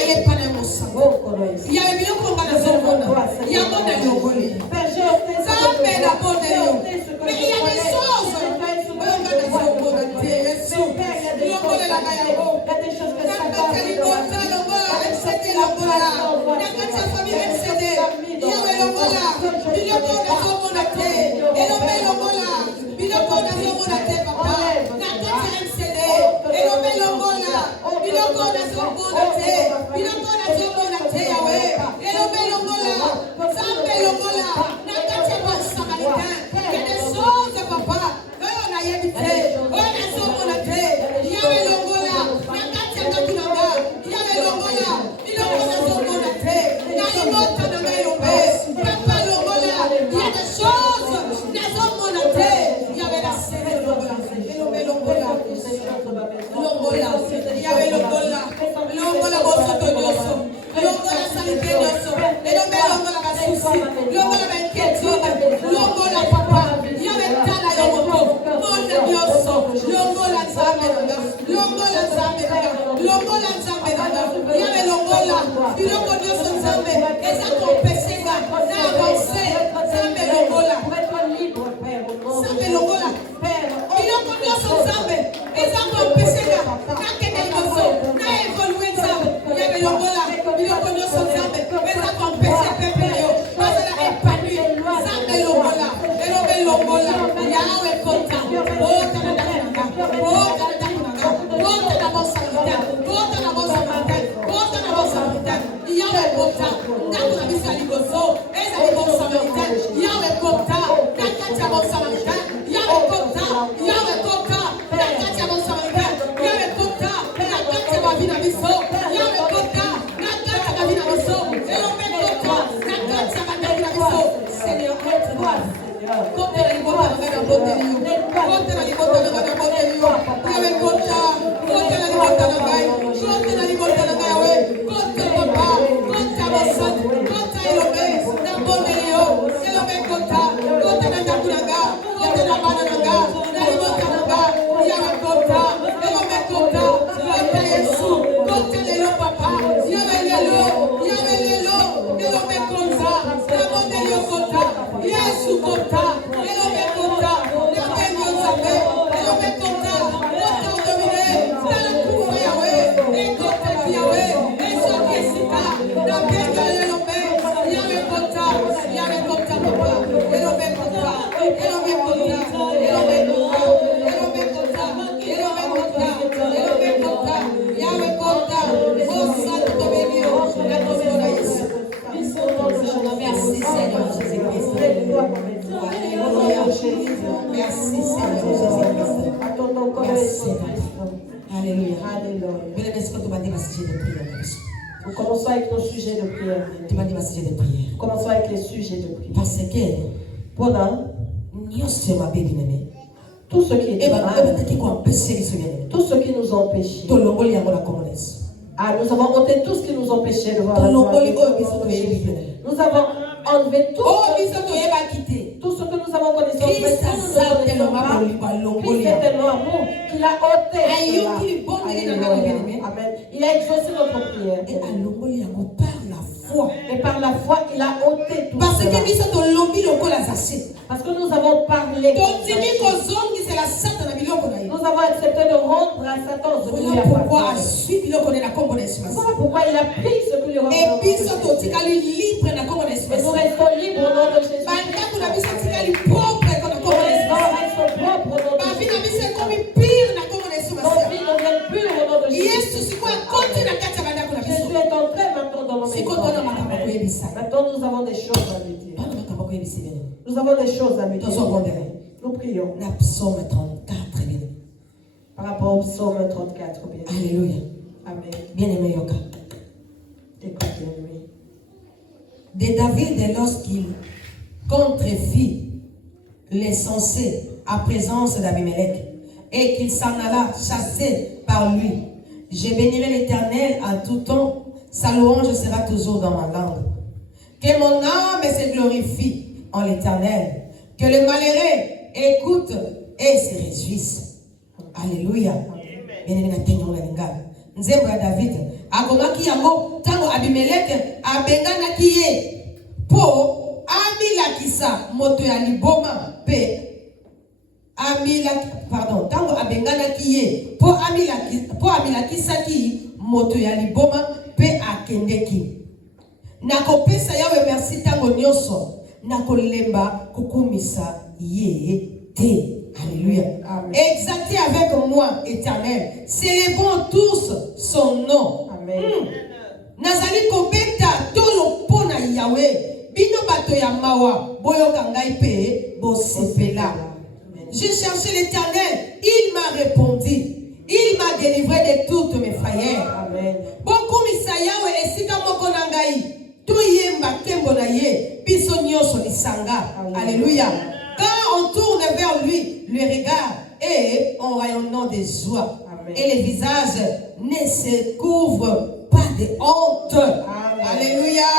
notre grâce. Côté la libota na ngai na botelio. Côté la libota na ngai na botelio. Yawe kota. Côté la libota na ngai. Côté la libota na ngai yawe. Côté papa. Côté abosat. Côté elobe. Na botelio. Elobe kota. Côté na ndaku na ngai. Côté na bana na ngai. Na libota na ngai. Yawe kota. Elobe kota. Côté Yesu. Côté lelo papa. Yawe lelo. Yawe lelo. Elobe kota. Na botelio kota. Yesu kota. Elobe kota. Na benyo zabe. Elobe kota. Kota domine. Tala kufa yawe. Ekota yawe. Eso kesika. Na benyo elobe. Yawe kota. Yawe kota papa. Elobe kota. Elobe kota. Elobe kota. Elobe kota. Elobe kota. Elobe kota. Yawe kota. Osa domine. Na domine Yesu. Merci Seigneur Jésus-Christ. Alléluia. Merci Seigneur Jésus-Christ. Merci. Alléluia. Alléluia. Est-ce que tu m'as dit ma sujet de prière? Nous commençons avec nos sujets de prière. Tu m'as dit ma sujet de prière. Commençons avec les sujets de prière. Parce que Pendant tout ce qui est mal, tout ce qui nous empêche. Ah, nous avons ôté tout ce qui nous empêchait de voir la gloire de Dieu. Nous avons enlevé tout ce que nous avons connaissance. Christ est tellement amour qu'il a ôté cela. Amen. Il a exaucé notre prière. Et par la foi, il a ôté tout parce cela. Parce que nous avons parlé. Nous avons accepté de rendre à Satan ce qu'il lui a appartenu. Voilà pourquoi il a pris ce que lui appartient. Et nous restons libres au nom de Jésus. Nous restons propres au nom de Jésus. Nos vies deviennent pures au nom de Jésus. Jésus est entré maintenant dans nos maisons. Maintenant nous avons des choses à lui dire. Nous avons des choses à lui dire. Nous prions. Psaume 34, bien. Par rapport au psaume 34, bien. Alléluia. Amen. Bien-aimé Yoka. Écoutez-lui. De David, lorsqu'il contrefit les censés à présence d'Abimelech et qu'il s'en alla chassé par lui, je bénirai l'Éternel en tout temps, sa louange sera toujours dans ma langue. Que mon âme se glorifie en l'Éternel, que le malheureux écoute et se réjouisse. Alléluia. Bien-aimé Nzembo ya David akomaki yango tango Abimelech abenganaki ye po amilakisa moto ya liboma pe tango abenganaki ye po amilakisaki moto ya liboma pe akendeki. Nakopesa yawe merci tango nyonso nakolemba kukumisa ye te. Alléluia. Amen. Exaltez avec moi, Éternel. Célébrons tous son nom. Amen. Nazali kobeta tolo pona Yahweh. Bino bato ya mawa boyoka ngai pe bosepela. J'ai cherché l'Éternel, il m'a répondu. Il m'a délivré de toutes mes frayeurs. Amen. Bokumisa Yahweh esika moko na ngai. Toyemba kembo na ye. Biso nyonso lisanga. Alléluia. Quand on tourne vers lui le regard et en rayonnant de joie. Amen. Et les visages ne se couvrent pas de honte. Amen. Alléluia.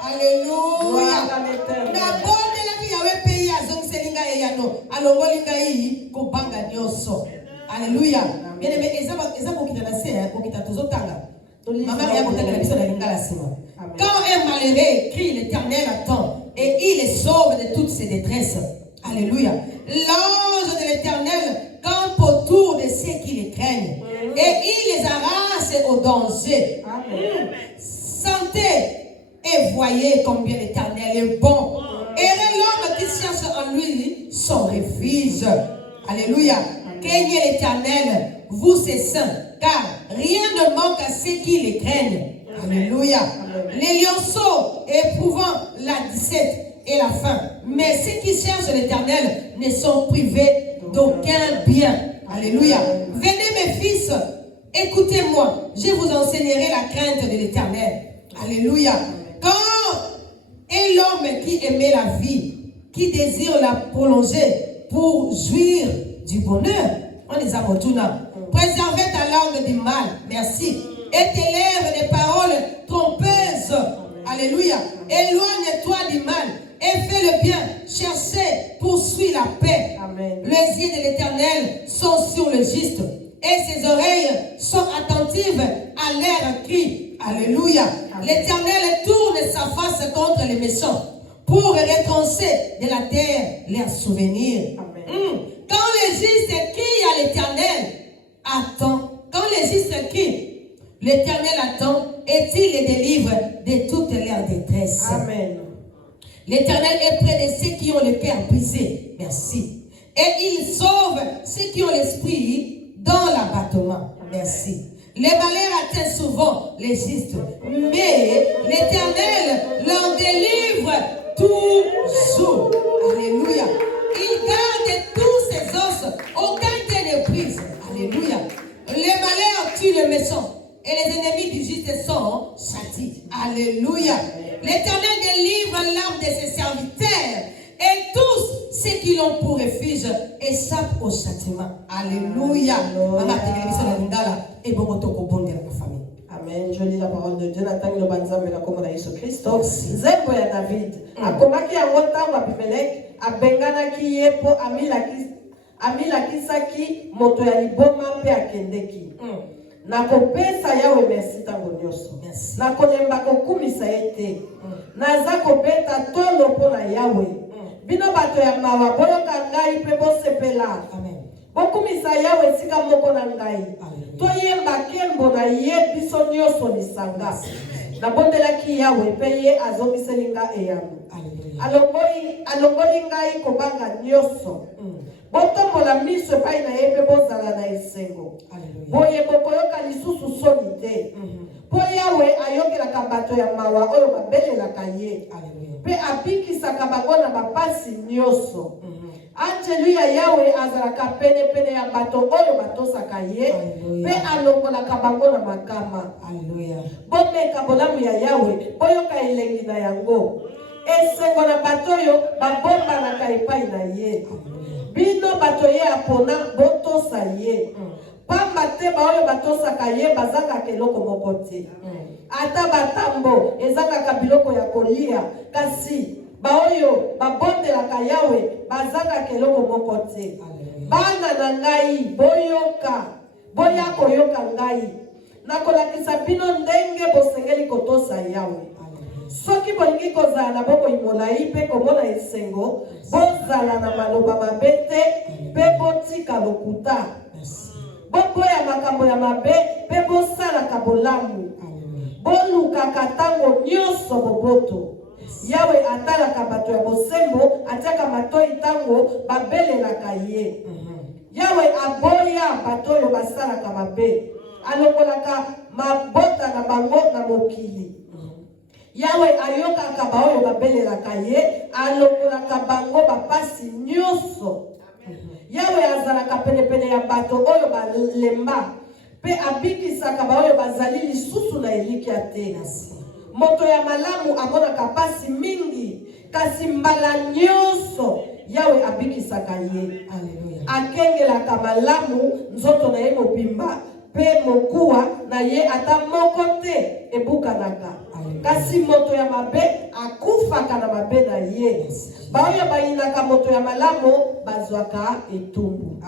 Alléluia. Alléluia. Bien aimé, quand un malheureux crie, l'Éternel attend et il les sauve de toutes ses détresses. Alléluia. L'ange de l'Éternel campe autour de ceux qui les craignent et il les arrache au danger. Amen. Sentez et voyez combien l'Éternel est bon. Et l'homme qui cherche en lui son refuge. Alléluia. Craignez l'Éternel, vous ses saints, car rien ne manque à ceux qui les craignent. Alléluia. Les lionceaux éprouvant la disette et la faim, mais ceux qui cherchent l'Éternel ne sont privés d'aucun bien. Alléluia. Venez mes fils, écoutez-moi, je vous enseignerai la crainte de l'Éternel. Alléluia. Quand Et l'homme qui aimait la vie, qui désire la prolonger pour jouir du bonheur. On les a retournés. Préserver ta langue du mal. Merci. Et tes lèvres des paroles trompeuses. Alléluia. Éloigne-toi du mal et fais le bien. Cherchez, poursuis la paix. Amen. Les yeux de l'Éternel sont sur le juste et ses oreilles sont attentives à leur cri. Alléluia. L'Éternel tourne sa face contre les méchants pour retrancher de la terre leurs souvenirs. Quand les justes crient à l'Éternel, attends. Quand les justes crient, l'Éternel attend et il les délivre de toute leur détresse. Amen. L'Éternel est près de ceux qui ont le cœur brisé. Merci. Et il sauve ceux qui ont l'esprit dans l'abattement. Merci. Les malheurs atteignent souvent les justes, mais l'Éternel leur délivre toujours. Alléluia. Il garde tous ses os, aucun ne brise. Alléluia. Les malheurs tuent le méchant et les ennemis du juste sont châtiés. Alléluia. L'Éternel délivre l'âme de ses serviteurs et tous ceux qui l'ont pour refuge échappent au châtiment. Alléluia. Amen. Je lis la parole de Dieu. Nathan le banzambe na komona Yesu Kristo. Nzembo ya David. Akomaki yango ntango Abimeleki abenganaki ye po amilakisaki moto ya liboma mpe akendeki. Nakopesa yawe merci ntango nyonso. Nakolemba kokumisa ye te. Naza kobeta tolo mpo na yawe. Bino bato ya mawa boyoka ngai mpe bosepela. Bokumisa yawe esika moko na ngai. Toyemba kembo na ye biso nyonso lisanga. Nabondelaki yawe mpe ye azongiseli nga eyano. Alongoli ngai kobanga nyonso. Botombola miso epai na ye mpe bozala na esengo. Boye bokoyoka lisusu soni te. Po yawe ayokelaka bato ya mawa oyo babelelaka ye. Mpe abikisaka bango na bapasi nyonso. Anjelu ya yawe azalaka pene ya bato oyo batosaka ye. Mpe alongolaka bango na makama. Bomeka bolamu ya yawe, boyoka elengi na yango. Esengo na bato oyo babombanaka epai na ye. Bino bato ye apona botosa ye. Pamba te baoyo batosaka ye bazanga eloko moko te. Ata batambo ezanga biloko ya kolia, kasi baoyo babondelaka yawe bazanga eloko moko te. Bana na ngai boya koyoka ngai. Nakolakisa bino ndenge bosengeli kotosa yawe. Soki bolingi kozala na boko imolai mpe komona esengo, bozala na maloba mabe te mpe botika lokuta. Boboya makambo ya mabe mpe bosalaka bolamu. Bolukaka ntango nyonso boboto. Yawe atalaka bato ya bosembo, atiaka matoi ntango babelelaka ye. Yawe aboya bato oyo basalaka mabe. Alongolaka mabota na bango na mokili. Yawe ayokaka baoyo babelelaka ye, alongolaka bango bapasi nyonso. Yawe azalaka pene ya bato oyo balemba, pe abikisaka baoyo bazali lisusu na elikia te. Moto ya malamu amonaka pasi mingi, kasi mbala nyonso Yawe abikisaka ye. Akengelaka malamu nzoto na ye mobimba, pe mokuwa na ye ata moko te ebukanaka. Kasi moto ya mabe akufaka na mabe na ye. Baoyo bayinaka moto ya malamu bazwaka etumbu.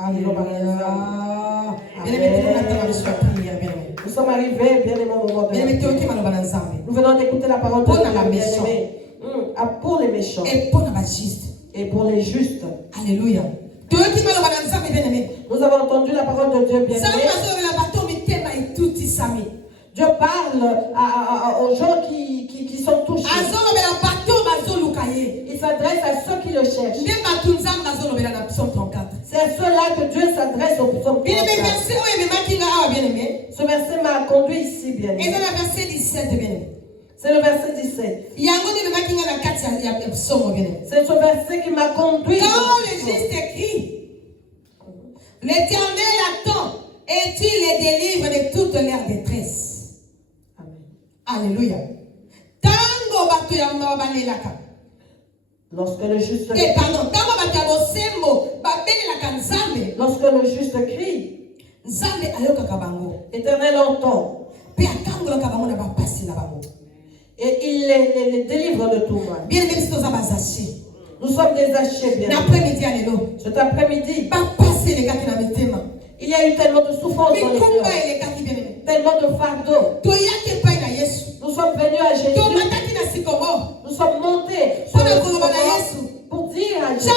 Nous sommes arrivés bien aimés au moment de nous venons d'écouter la parole de Dieu pour les méchants et pour les justes. Alléluia. Nous avons entendu la parole de Dieu bien aimé. Dieu parle aux gens qui sont touchés. Il s'adresse à ceux qui le cherchent. C'est à ceux-là que Dieu s'adresse au psaume 34. Ce verset m'a conduit ici, bien aimé. C'est le verset 17. C'est ce verset qui m'a conduit. Quand le juste écrit, l'Éternel attend et tu les délivres de toute leur détresse. Amen. Alléluia. Tango Lorsque le juste crie, lorsque le juste crie, l'Éternel entend. Et il les délivre de tout mal. Nous sommes des hachés, bien. Cet après-midi, il y a eu tellement de souffrance dans les cœurs, tellement de fardeaux. Nous sommes venus à Jésus. Nous sommes montés sur le sycomore pour dire à Jésus,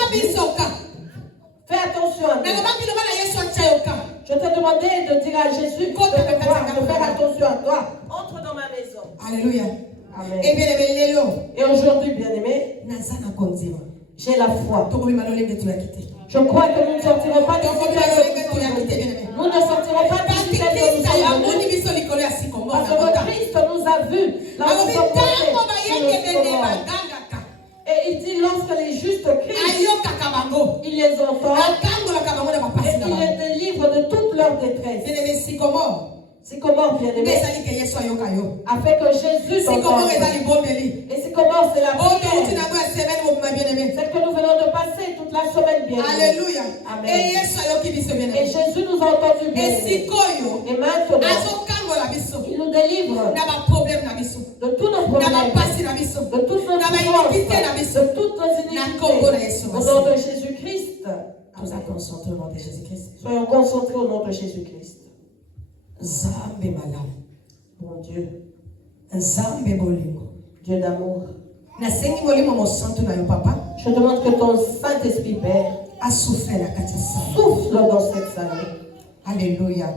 fais attention à nous. Je t'ai demandé de dire à Jésus de faire attention à toi. Entre dans ma maison. Alléluia. Amen. Et aujourd'hui, bien-aimés, j'ai la foi. Je crois que nous ne sortirons pas de ce. Nous ne sortirons pas de ce parce que Christ nous a vus. Là où nous sommes montés. Et il dit lorsque les justes crient, il les entend et il les délivre de toute leur détresse. Sycomore, bien-aimé, a fait que Jésus t'entende. Et Sycomore, c'est la prière. Celle que nous venons de passer toute la semaine, bien-aimé. Alléluia. Amen. Et Et Jésus nous a entendus, bien-aimé. Et maintenant, il nous délivre de tous nos problèmes, de toutes nos souffrances, de toutes nos iniquités. Au nom de Jésus-Christ, soyons concentrés au nom de Jésus-Christ. Mon Dieu, Dieu d'amour, je demande que ton Saint-Esprit, Père, souffle dans cette salle. Alléluia.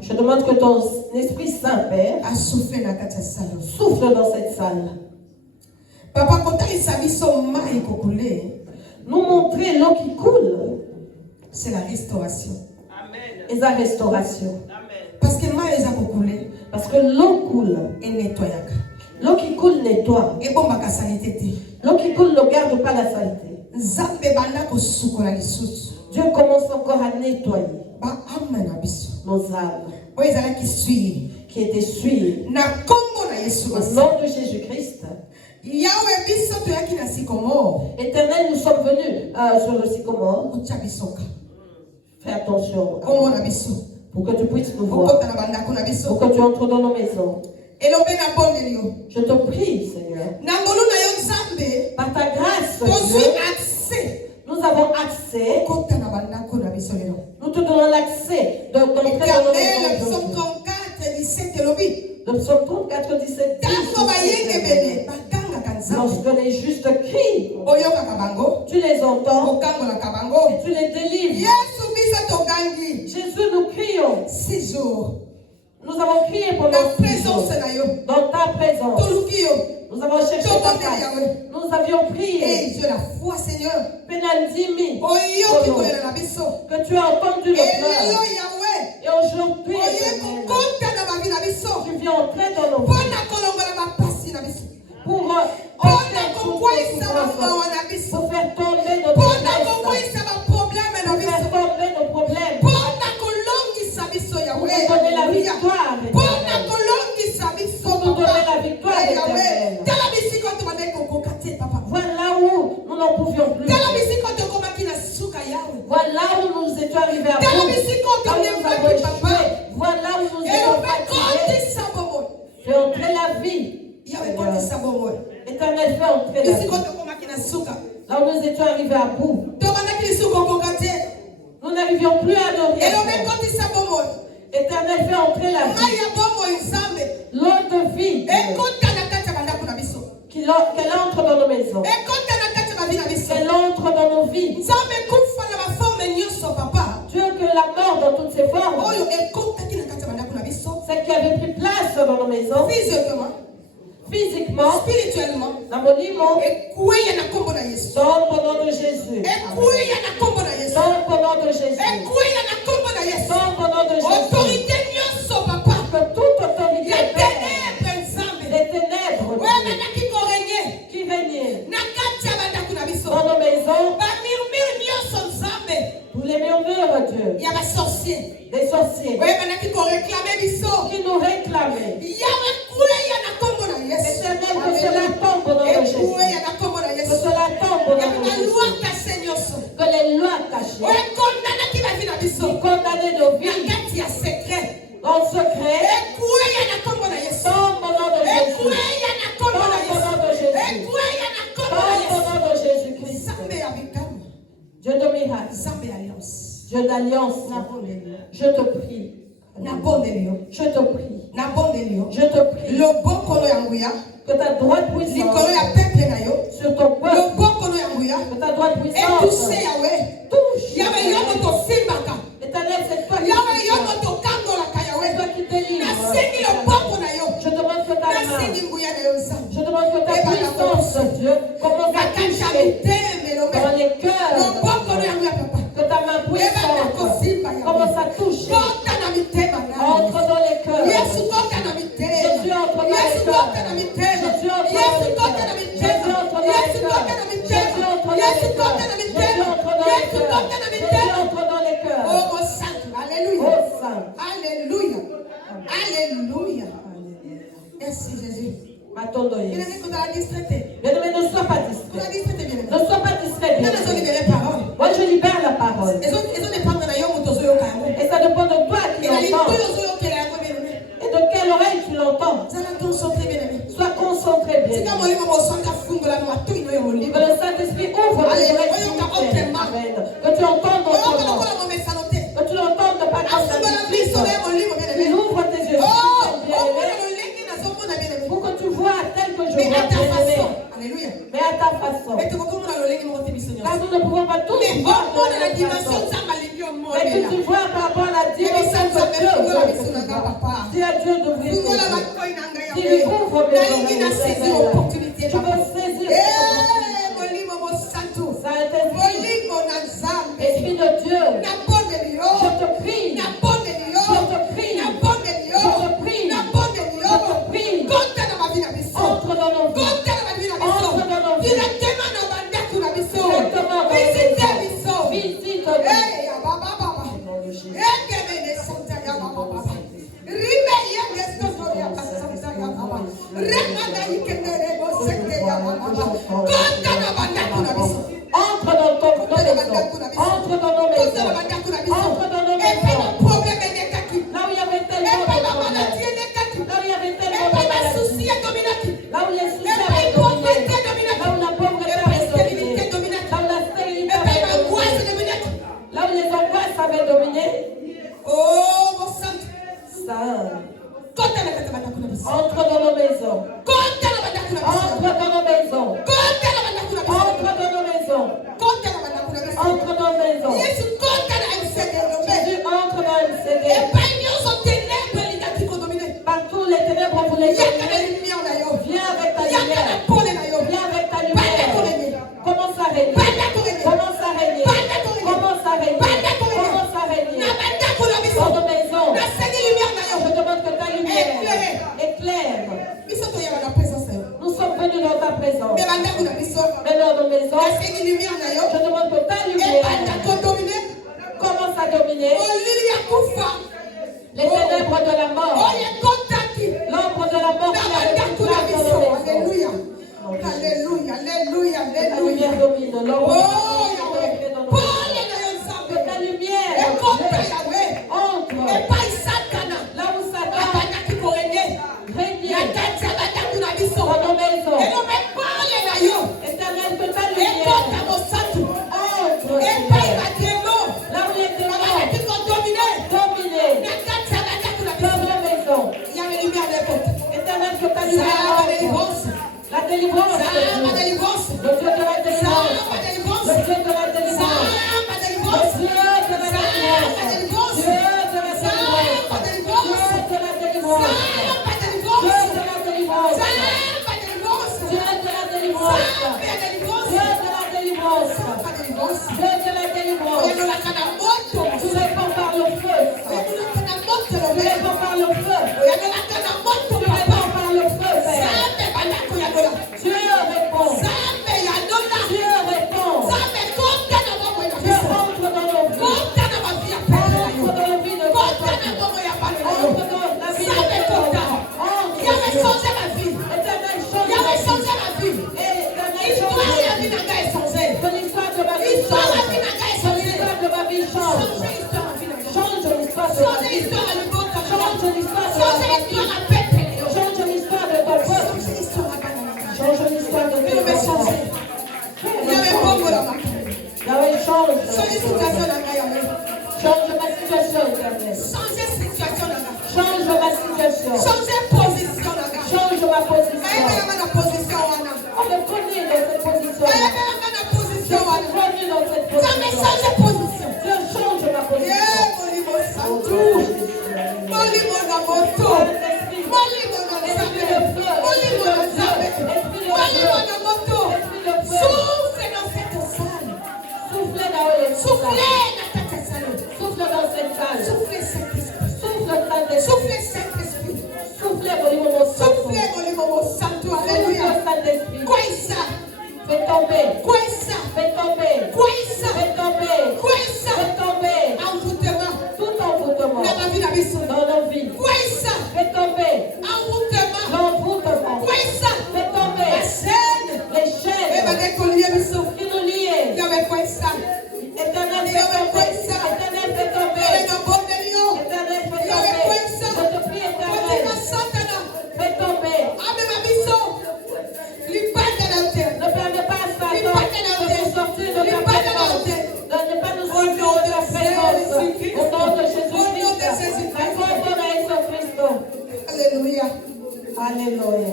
Je demande que ton Esprit Saint, Père, souffle dans cette salle. Papa, quand il Nous montrer l'eau qui coule, c'est la restauration. Amen. et la restauration. Amen. Parce que l'eau coule. Et nettoie. L'eau qui coule nettoie. Et bon, ma saleté. L'eau qui coule ne garde pas la saleté. Dieu commence encore à nettoyer nos âmes qui étaient souillées. Au nom de Jésus-Christ. Éternel, nous sommes venus sur le sycomore. Fais attention pour que tu puisses nous voir, pour que tu entres dans nos maisons. Je te prie, Seigneur, par ta grâce, Dieu, nous avons accès. Nous te donnons l'accès d'entrer dans nos maisons. Le psaume 34, 17 dit, lorsque les justes crient, tu les entends et tu les délivres. Jésus, nous crions. 6 jours. Nous avons crié pendant 6 jours. Dans ta présence. Nous avons cherché ta face. Nous avions prié. Et Dieu, la foi, Seigneur. Penandimi. Que tu as entendu le pleurs. Et aujourd'hui, tu viens entrer dans nos vies. Pour faire tomber notre détresse. Pour faire tomber nos problèmes. Pour nous donner la victoire. Pour nous donner la victoire éternelle. Voilà où nous n'en pouvions plus. Voilà où nous étions arrivés à bout. Là où nous avons échoué. Voilà où nous étions fatigués. Fais entrer la vie. Éternel, fais entrer la vie. Là où nous étions arrivés à bout. Nous n'arrivions plus à adorer. Éternel, fais entrer la vie. L'eau de vie. Qu'elle entre dans nos maisons. Qu'elle entre dans nos vies. Dieu, que la mort dans toutes ses formes, celle qui avait pris place dans nos maisons, physiquement, spirituellement, dans mon limon, dans le nom de Jésus. Dans le nom de Jésus. Dans le nom de Jésus. Que toute autorité des ténèbres qui régnait dans nos maisons, tous les murmures, Dieu, des sorciers des sorciers qui nous réclamaient. cachés, qui condamnait nos vies dans le secret, tombe au nom de Jésus. Tombe au nom de Jésus. Tombe au nom de Jésus-Christ. Dieu de miracle, Dieu d'alliance, je te prie. Je te prie. Je te prie. Que ta droite puissance sur ton peuple. Que ta droite puissance touche. Éternel, c'est toi qui délivre. Je demande que ta main, je demande que ta puissance, Dieu, commence à toucher dans les cœurs. Que ta main puissante commence à toucher. Entre dans les cœurs. Jésus entre dans les cœurs. Jésus entre dans les cœurs. Jésus entre dans les cœurs. Jésus entre dans les cœurs. Jésus entre dans les cœurs. Jésus entre dans les cœurs. Oh Saint, alléluia. Oh Saint. Alléluia. Alléluia. Merci Jésus. Bien-aimé, ne sois pas distrait. Ne Ne sois pas distrait. Moi, je libère la parole. Et ça dépend de toi qui l'entends. Et de quelle oreille tu l'entends. Sois concentré, bien. Que le Saint-Esprit ouvre les oreilles. Amen. Que tu entendes autrement. Que tu l'entendes pas comme d'habitude. Il ouvre tes yeux. Pour que tu vois tel que je vois. Alléluia. Mais à ta façon. Car nous ne pouvons pas tous voir de la dimension. Mais que tu vois par rapport à la dimension que Dieu veut. Dis à Dieu d'ouvrir tes yeux. Dis-lui ouvre mes oreilles. Je veux saisir cette opportunité. Saint-Esprit, Esprit de Dieu, je te prie. Je te prie. Je te prie. Je te prie. Entre dans nos vies. Entre dans nos vies. Directement dans nos vies. Visite-nous. Entre dans ton maison. Entre dans nos maisons. Entre dans nos maisons. Là où il y avait tellement de problèmes. Là où il y avait tellement de maladies. Là où les soucis avaient dominé. Là où la pauvreté avait dominé. Là où la stérilité avait dominé. Là où les angoisses avaient dominé. Oh, mon Saint. Entre dans nos maisons. Entre dans nos maisons. Entre dans nos maisons. Entre dans nos maisons. Jésus entre dans MCD. Partout les ténèbres vous les dominer. Viens avec ta lumière. Viens avec ta lumière. Commence à régner. Commence à régner. Commence à régner. Commence à régner. Dans nos maisons. Je demande que ta lumière éclaire. Nous sommes venus dans ta présence. Mais dans nos maisons, je demande que ta lumière commence à dominer les ténèbres de la mort. L'ombre de la mort qui a été place dans nos maisons. Alléluia, alléluia, Que ta lumière alléluia. domine l'ombre de la mort qui a été dans nos maisons. Que ta lumière entre là où Satan règne dans nos maisons. Éternel, que ta lumière entre là où les démons dominés dans nos maisons. Éternel, que ta lumière entre. La délivrance, le Dieu de la délivrance, le Dieu de la délivrance, le Dieu de la délivrance, Dieu de la délivrance, Dieu de la délivrance, Dieu de la délivrance, Dieu de la délivrance, Dieu de la délivrance, Dieu de la délivrance. Tu réponds par le feu, tu réponds par le feu, tu réponds par le feu, Père. Dieu répond. Change ma situation, éternel. Change ma situation. Change ma position. On me connaît dans cette position. Je suis connu dans cette position. Je change ma Souffle dans cette salle. Souffle Saint-Esprit. Souffle Molimo Santo. Alléluia. Fais tomber. Fais tomber. Fais tomber. Fais tomber. Tout envoûtement dans nos vies. Fais tomber. L'envoûtement. Fais tomber. Les chaînes qui nous lient. Éternel, fais tomber. Éternel, fais tomber. Éternel, fais tomber. Je te prie, éternel. Fais tomber. Ne permets pas à Satan de nous sortir de ta présence. Ne pas nous sortir de ta présence. Au nom de Jésus-Christ. Accorde-moi Jésus-Christ. Alléluia. Alléluia.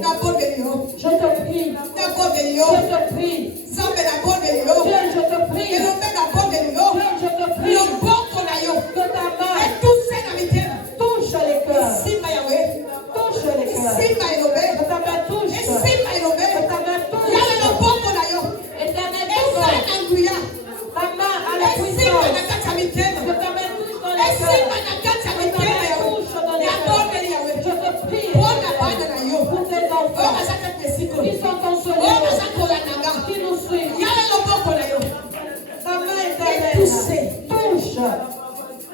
Je te prie. Je te prie. Dieu, je te prie. Dieu, je te prie. Que ta main touche les cœurs. Touche les cœurs. Que ta main touche. Que ta main touche. Éternel, ta main à la puissance. Que ta main touche dans les cœurs. Je te prie pour tes enfants qui sont consolés, qui nous suivent. Ta main éternelle touche.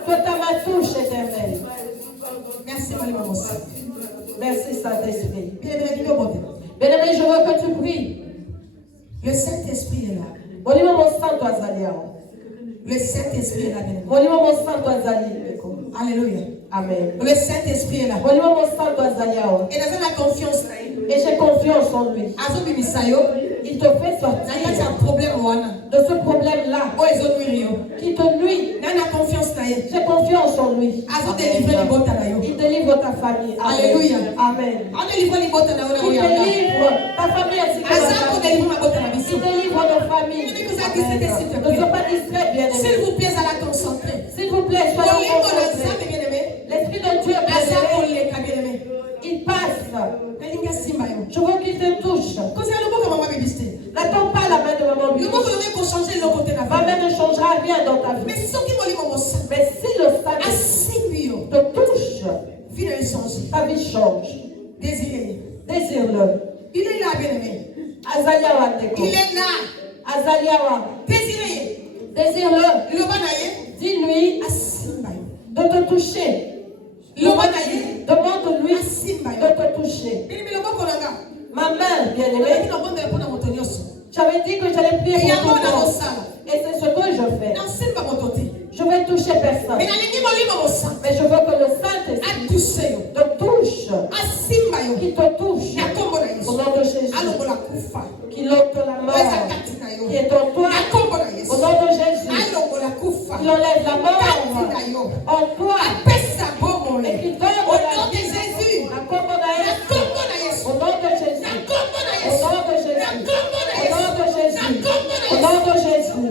Que ta main touche, éternelle. Merci Saint-Esprit. Bien-aimé, je veux que tu pries. Le Saint-Esprit est là. Le Saint-Esprit est là. Alléluia. Amen. Le Saint-Esprit est là. Et j'ai confiance en lui. Il te fait sortir de ce problème-là qui te nuit. J'ai confiance en lui. Il délivre ta famille. Alléluia. Amen. Il délivre ta famille ainsi que il délivre nos familles. Ne sois pas distrait, bien-aimé. S'il vous plaît, à la concentrer. S'il vous plaît, soyez concentrés. L'Esprit de Dieu, bien-aimé, il passe. Je veux qu'il te touche. N'attends pas la main de maman. Ma main ne changera rien dans ta vie. Mais si le Saint-Esprit te touche, ta vie change. Désire-le. Il est là, bien-aimé. Azaliawa Teko. Il est là. Azaliawa. Désire-le. Dis-lui de te toucher. Demande-lui de te toucher. Ma main, bien-aimée, j'avais dit que j'allais prier pour tout le monde. Et c'est ce que je fais. Je vais toucher personne. Mais je veux que le Saint-Esprit te touche. Qu'il te touche. Au nom de Jésus. Qu'il ôte la mort qui est en toi. Au nom de Jésus. Qu'il enlève la mort en toi. Et qu'il donne la vie. Au nom de Jésus. Au nom de Jésus. Au nom de Jésus. Au nom de Jésus.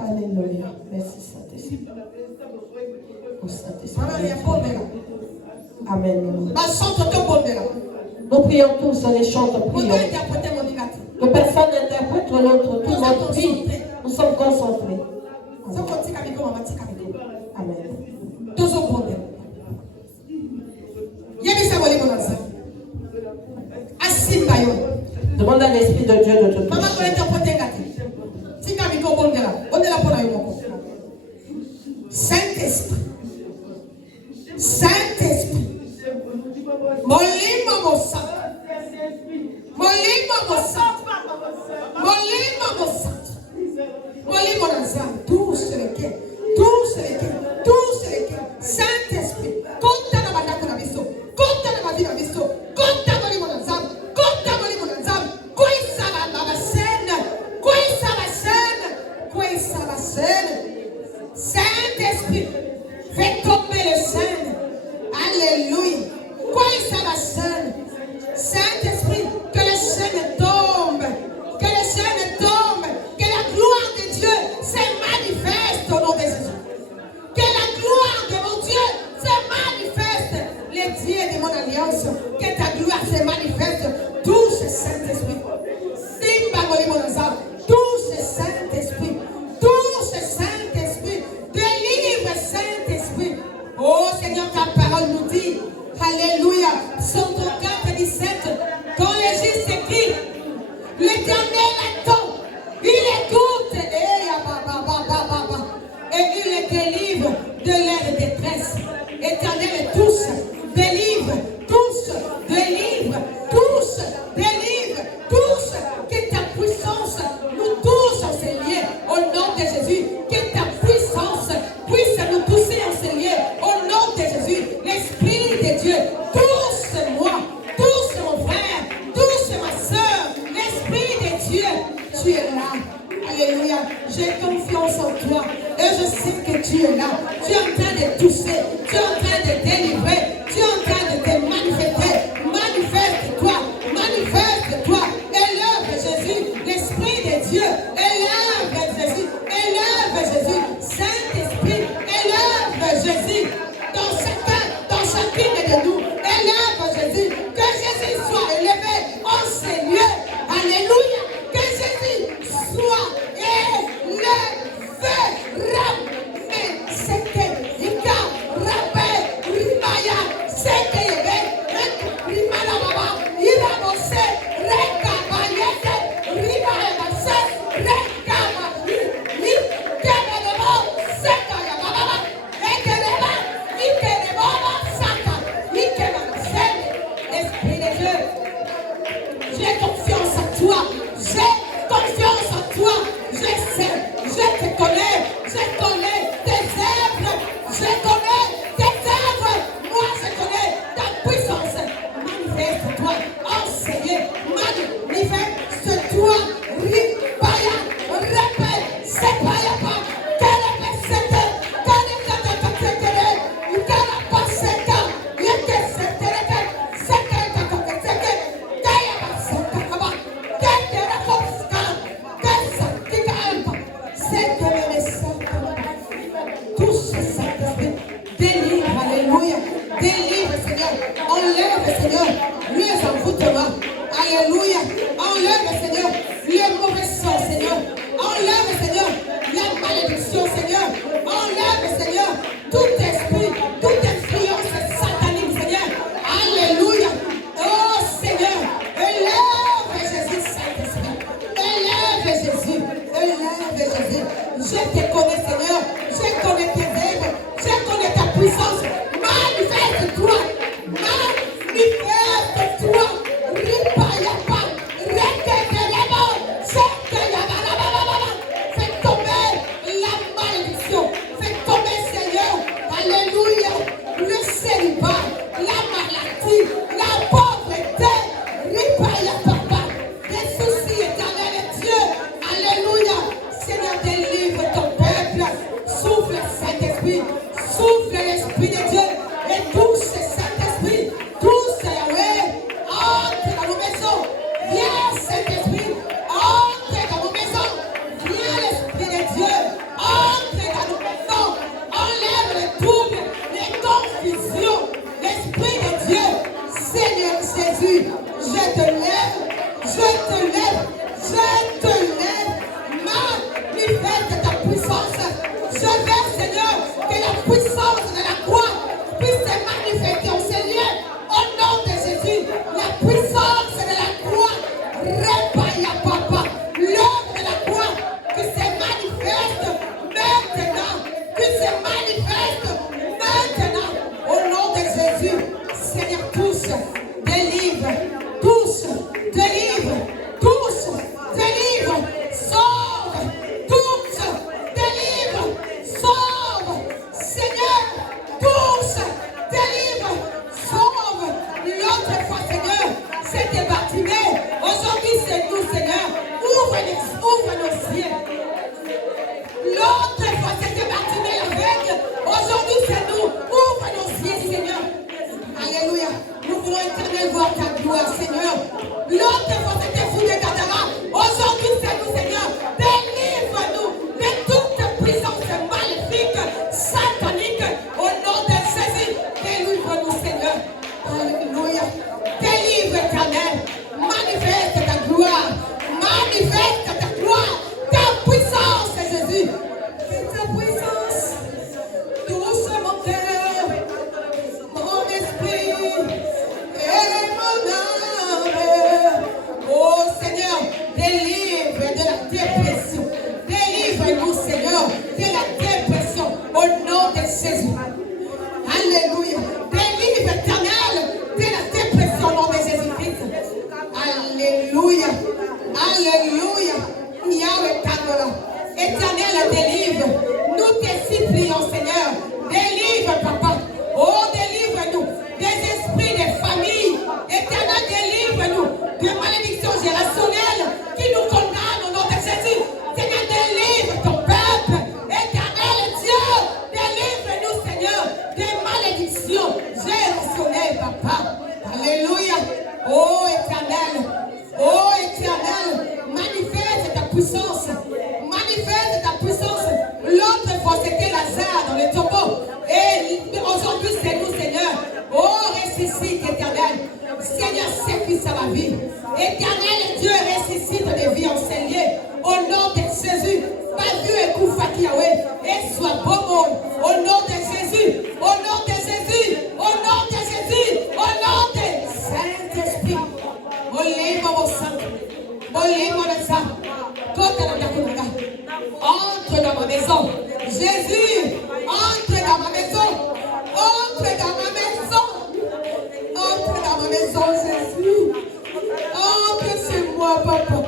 Alléluia. Merci Saint-Esprit. Au Saint-Esprit. Amen. Nous prions tous les chants de prière. Que personne n'interprète l'autre. Tout notre vie. Nous sommes concentrés. Amen. Demande à l'Esprit de Dieu de te toucher. Saint-Esprit. Saint-Esprit. Molimo mosa. Molimo mosa. Molimo mosa. Molimo naza. Tous les cœurs. Tous les cœurs. Tous les cœurs. Saint-Esprit. Compte na bandako na biso. Compte na mavi na biso. Compte molimo naza. Compte molimo naza. Koisa la scène. Koisa la scène. Koisa la scène. Tu es là. Alléluia. J'ai confiance en toi. Et je sais que tu es là. Tu es en train de toucher. Tu es en train de délivrer. Tu es en train de te manifester. Manifeste-toi. Manifeste-toi. Élève Jésus. L'Esprit de Dieu. Élève Jésus. Élève Jésus. Saint-Esprit. Élève Jésus. Dans chacune de nous. Élève Jésus. Que Jésus soit élevé en ces lieux. Alléluia. Que Jésus soit élevé. Ramé. C'était Ika. Rabé. Rimaya. C'était Yebe. Rimana Baba. Irabose. Reka Bayete. Rimaya Base. Reka Bayete. Ikebe Debo. Seka Yababa. Ekeleba. Ikeleba. Saka. Ikebe Base. Esprit de Dieu. J'ai confiance en toi. J'ai confiance en toi. Je sais. Je te connais. Je connais tes œuvres. Je connais tes œuvres. Moi, je connais ta puissance. Manifeste-toi. Enseignez. Manifeste-toi. Ripaya. Répète. Sepaya pas. Kelebesete. Kelebesete. Kelebesete. Yekesetereke. Sekekakakeseke. Kayabasakakaba. Keterekoska. Kesakikaempa. Sekelebesete. Touche Saint-Esprit. Délivre, alléluia. Délivre, Seigneur. Enlève, Seigneur, les envoûtements. Alléluia. Enlève, Seigneur, les mauvais sorts, Seigneur. Enlève, Seigneur, la malédiction, Seigneur. Enlève, Seigneur, tout esprit, toute influence satanique, Seigneur. Alléluia. Oh, Seigneur, élève Jésus, Saint-Esprit. Élève Jésus. Élève Jésus. Je te connais, Seigneur. Je connais tes œuvres. Je connais ta puissance. Manifeste-toi. Manifeste-toi. Ripayapa. Rekekelebo. Sekeyabalabala. Fais tomber la malédiction. Fais tomber, Seigneur. Alléluia. Le célibat. La maladie. La pauvreté. Ripayapa. Des soucis éternels, Dieu. Alléluia. Seigneur, délivre ton peuple. Souffle, Saint-Esprit. Souffle l'Esprit de Dieu. Et touche, Saint-Esprit. Touche, Yahweh. Entre dans nos maisons. Viens, Saint-Esprit. Entre dans nos maisons. Viens, l'Esprit de Dieu. Entre dans nos maisons. Enlève les troubles, les confusions. L'Esprit de Dieu. Seigneur Jésus, je te lève. Je te lève. Je te lève. Manifeste ta puissance. Je veux, Seigneur, que la puissance de la croix puisse se manifester en ces lieux. Au nom de Jésus, la puissance de la croix, Repaya Papa, l'œuvre de la croix, que se manifeste maintenant, que se manifeste maintenant. Au nom de Jésus, Seigneur, touche, délivre, touche, délivre, touche, délivre, sauve, touche, délivre, sauve, Seigneur, touche, délivre, sauve. L'autre fois, Seigneur, c'était Bartimée. Aujourd'hui, c'est nous, Seigneur. Ouvre nos yeux. L'autre fois, c'était Bartimée l'aveugle. Aujourd'hui, c'est nous. Ouvre nos yeux, Seigneur. Alléluia. Nous voulons éternel voir ta gloire, Seigneur. L'autre fois, c'était fou de Gadara. Aujourd'hui, c'est nous, Seigneur. Délivre-nous de toute puissance maléfique, satanique. Au nom de Jésus, délivre-nous, Seigneur. Alléluia. Délivre, éternel. Manifeste ta gloire. Manifeste ta gloire. Ta puissance, Jésus. Ta puissance. Touche mon cœur, mon esprit et mon âme. Oh Seigneur, délivre de la dépression. Délivre-nous, Seigneur, de la dépression. Au nom de Jésus. Alléluia. Délivre, éternel, de la dépression au nom de Jésus-Christ. Alléluia. Alléluia. Yahweh Kadola. Éternel, délivre. Nous te supplions, Seigneur. Délivre, Papa. Oh, délivre-nous des esprits des familles. Éternel, délivre-nous de malédictions générationnelles qui nous condamnent au nom de puissance. Manifeste ta puissance. L'autre fois, c'était Lazare dans le tombeau. Et aujourd'hui, c'est nous, Seigneur. Oh, ressuscite, Éternel. Seigneur, sécurise à la vie. Éternel Dieu, ressuscite des vies enseignées. Au nom de Jésus. Pas Dieu et Koufaki Yahweh. Et sois bon monde. Au nom de Jésus. Au nom de Jésus. Au nom de Jésus. Au nom de Saint-Esprit. Entre dans ma maison. Jésus, entre dans ma maison. Entre dans ma maison. Entre dans ma maison, Jésus. Entre chez moi, papa.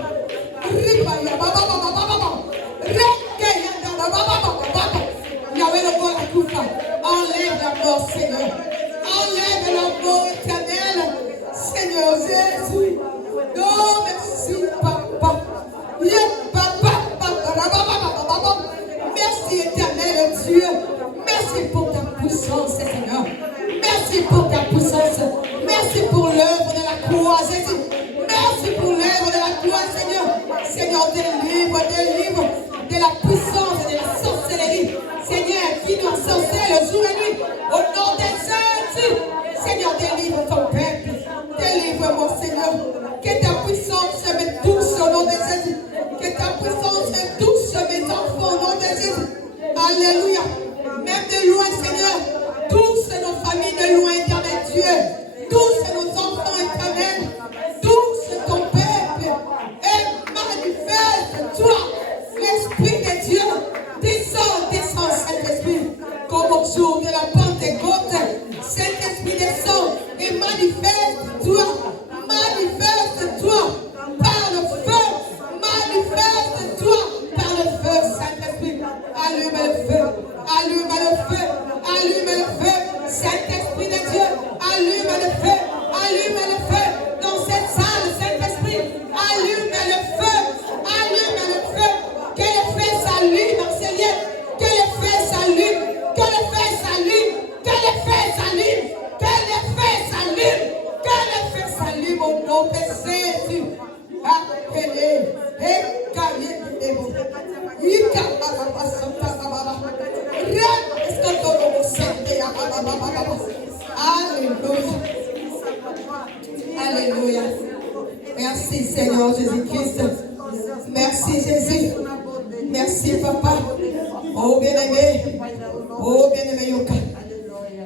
Enlève la mort, Seigneur. Enlève la mort éternelle. Seigneur Jésus. Oh, merci, papa. Merci, éternel Dieu. Merci pour ta puissance, Seigneur. Merci pour ta puissance. Merci pour l'œuvre de la croix, Jésus. Merci pour l'œuvre de la croix, Seigneur. Seigneur, délivre de la puissance et de la sorcellerie. Seigneur, qui nous ensorcelle le jour et nuit. Au nom de Jésus. Seigneur, délivre ton peuple. Délivre-moi, Seigneur. Que ta puissance me touche au nom de Jésus. Que ta puissance me touche mes enfants au nom de Jésus. Alléluia. Même de loin, Seigneur. Tous nos familles de loin, éternel Dieu. Tous nos enfants éternels. Tous ton peuple. Et manifeste-toi. L'Esprit de Dieu. Descends, Saint-Esprit. Comme au jour de la Pentecôte. Saint-Esprit descend et manifeste-toi. Manifeste-toi par le feu. Manifeste-toi par le feu, Saint-Esprit. Allume le feu. Allume le feu. Allume le feu. Saint-Esprit de Dieu. Allume le feu. Allume le feu. Dans cette salle, Saint-Esprit. Allume le feu. Allume le feu. Que le feu s'allume dans ces lieux. Que le feu s'allume. Que le feu s'allume. Que le feu s'allume. Que le feu s'allume. Que le feu s'allume au nom de Jésus. Appelez. Et cahier de mots. Alléluia. Alléluia. Merci Seigneur Jésus-Christ. Merci Jésus. Merci Papa. Oh bien-aimé. Oh bien-aimé Yoka.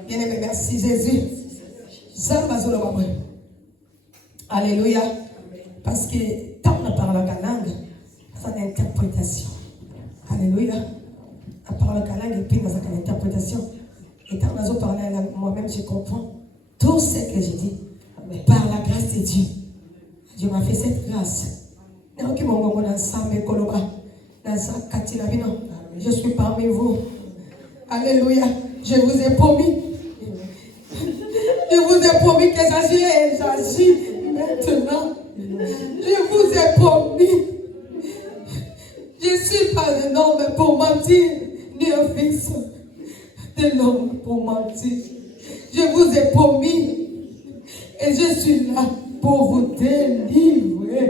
Bien-aimé, merci Jésus. Alléluia. Parce que tant on parle la langue, ça a une interprétation. Alléluia. On parle la langue et puis dans une interprétation. Et tant on a parlé la langue, moi-même je comprends tout ce que j'ai dit. Par la grâce de Dieu. Dieu m'a fait cette grâce. Je suis parmi vous. Alléluia. Je vous ai promis. Je vous ai promis que j'agirai et j'agis maintenant. Je vous ai promis. Je ne suis pas un homme pour mentir, ni un fils de l'homme pour mentir. Je vous ai promis. Et je suis là pour vous délivrer.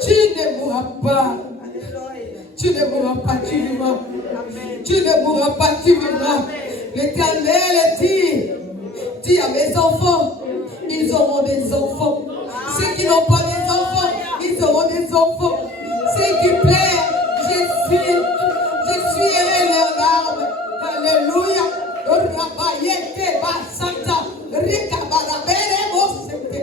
Tu ne mourras pas. Tu ne mourras pas, tu vivras. Tu ne mourras pas, tu vivras. L'Éternel dit à mes enfants, ils auront des enfants. Ceux qui n'ont pas des enfants, ils auront des enfants. Ceux qui pleurent, je suis leur larme. Alléluia. Rabayete basanta. Rikabara bere mosete.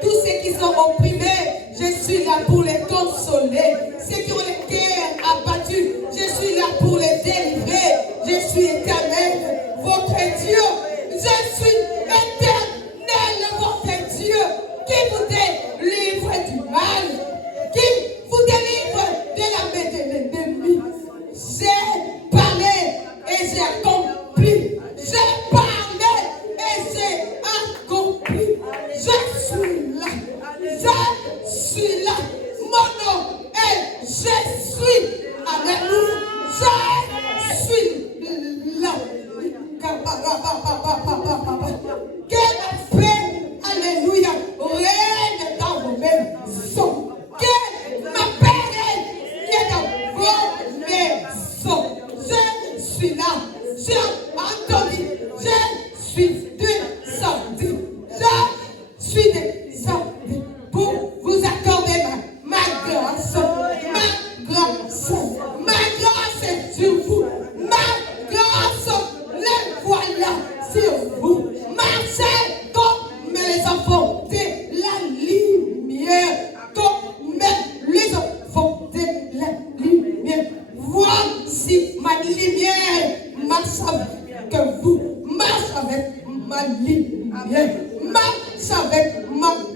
Tous ceux qui sont opprimés, je suis là pour les consoler. Ceux qui ont le cœur abattu, je suis là pour les délivrer. Je suis éternel, votre Dieu. Je suis éternel, votre Dieu, qui vous délivre du mal, qui vous délivre de la main de l'ennemi. J'ai parlé et j'ai accompli. J'ai parlé et j'ai accompli. Je suis là.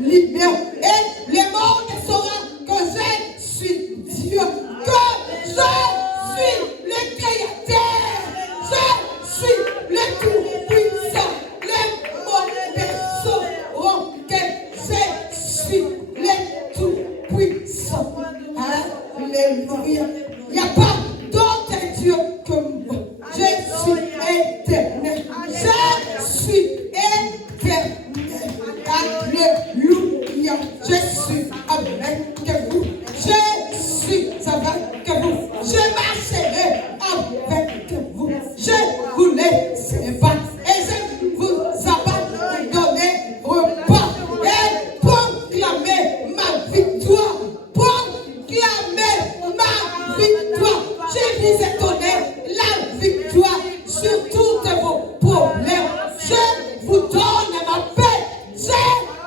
libère. Et le monde saura que je suis Dieu, que je suis le Créateur, je suis le Tout-Puissant. Les mondes sauront que je suis le Tout-Puissant. Alléluia. Il n'y a pas d'autre Dieu que moi. Je suis éternel. Je suis éternel. Alléluia. Je suis avec vous. Je suis avec vous. Je marcherai avec vous. Je vous laisserai pas. Et je vous abandonnerai pas. Et proclamer ma victoire. Proclamer ma victoire. Je vous ai donné la victoire sur tous vos problèmes. Je vous donne ma paix. Je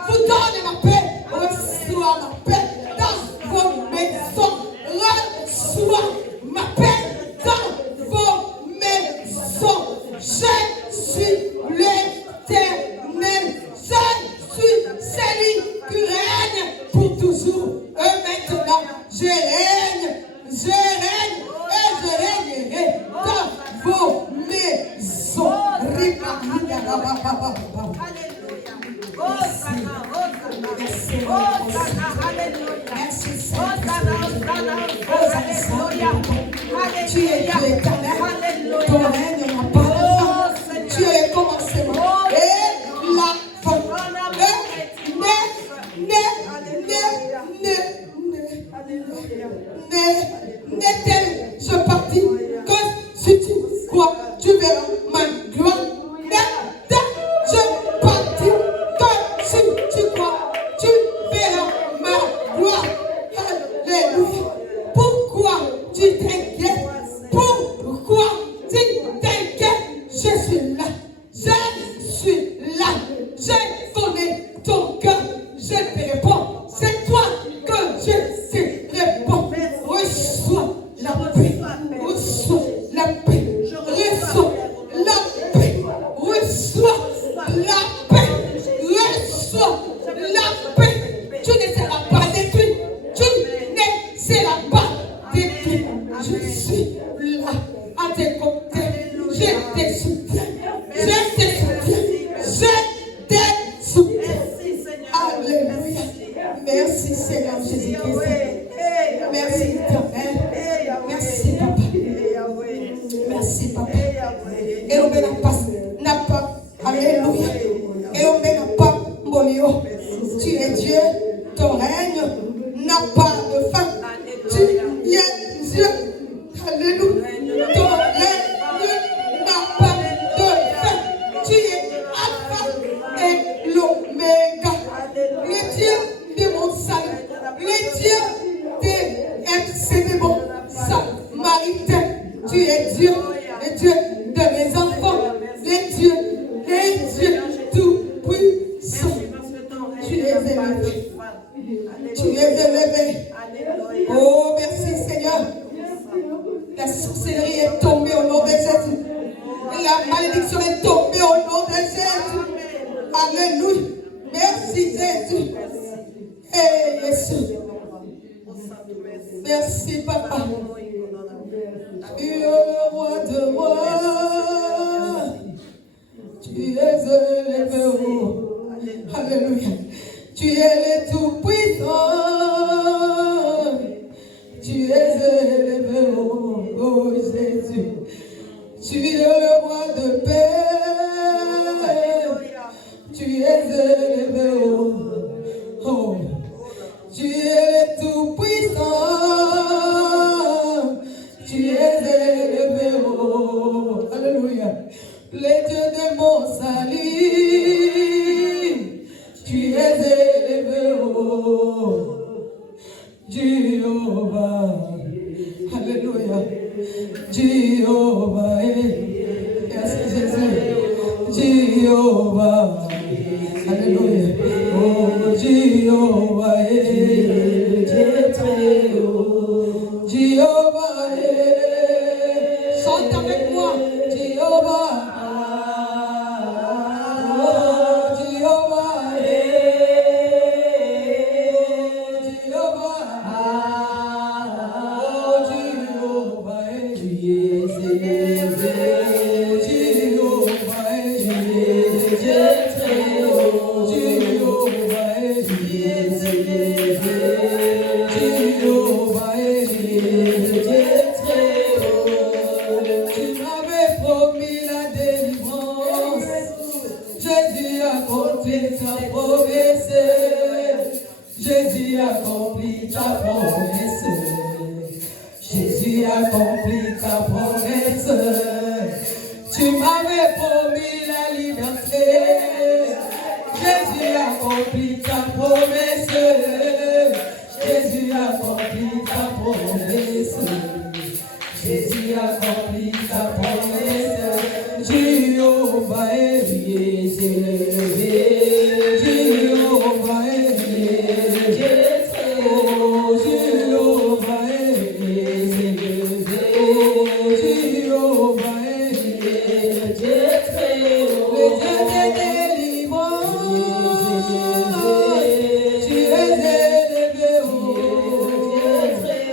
vous donne ma paix. Reçois ma paix dans vos maisons. Reçois ma paix dans vos maisons. Je suis l'Éternel. Je suis celui qui règne pour toujours. Et maintenant, je règne et je régnerai dans vos maisons. Merci tu es Dieu éternel. Ton règne n'a pas de fin. Tu es le commencement et la fin. Je partis que si tu crois, tu verras ma gloire. Je partis que si tu crois, tu verras ma gloire. Alléluia. Pourquoi tu t'inquiètes? Pourquoi tu t'inquiètes? Je suis là. Je suis là. J'ai donné ton cœur. Je te réponds. C'est toi que je te réponds. Reçois la paix. Reçois la paix. Reçois la paix. Reçois la paix. Reçois la paix. Tu ne seras pas détruit. Tu ne seras pas détruit. Je suis là à tes côtés. Je te soutiens. Je te soutiens. Je te soutiens. Alléluia. Merci Seigneur Jésus-Christ. Merci éternel. Merci Papa. Merci Papa. Et on n'a pas. Alléluia. Et on n'a pas Molio. Tu es Dieu. Ton règne n'a pas de fin. Tu es Dieu. Alléluia. Ton règne n'a pas de fin. Tu es Alpha et l'Oméga. Le Dieu de mon salut. Le Dieu de mon Samaritain. Tu es Dieu. Le Dieu de mes enfants. Le Dieu tout puissant. Tu es élevé. Tu es élevé. Oh, merci Seigneur. La sorcellerie est tombée au nom de Jésus. La malédiction est tombée au nom de Jésus. Alléluia. Merci Jésus. Et Jésus. Merci Papa. Tu es le roi de rois. Tu es élevé. Alléluia. Tu es le tout-puissant. Tu es élevé, oh Jésus. Tu es le roi de paix. Tu es élevé, oh. Tu es le tout-puissant. Tu es élevé, oh. Alléluia. Le Dieu de mon salut. Tu es élevé, oh. Jéhovah. Alléluia. Jéhovah. Merci Jésus. Jéhovah. Alléluia. Oh Jéhovah. Dieu très haut. Jéhovah. Chante avec moi. Jéhovah. Oh Jéhovah. ta promesse. Jésus accomplit ta promesse. Jésus accomplit ta promesse. Tu m'avais promis la liberté. Jésus accomplit ta promesse. Jésus accomplit ta promesse. Jésus accomplit ta promesse. Jéhovah est élevé. Jéhovah est élevé. Oh, Jéhovah est élevé. Jéhovah est élevé. Le Dieu des délivrances. Tu es élevé, oh. Tu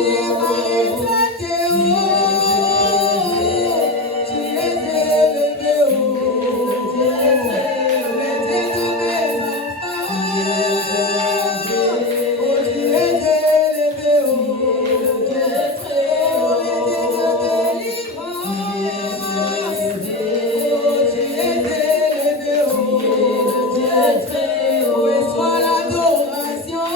es maltraité, oh. Tu es élevé, oh. Le Dieu de mes enfants. Oh, tu es élevé, oh. Oh, le Dieu de délivrance. Oh, tu es élevé, oh. Où est soit l'adoration?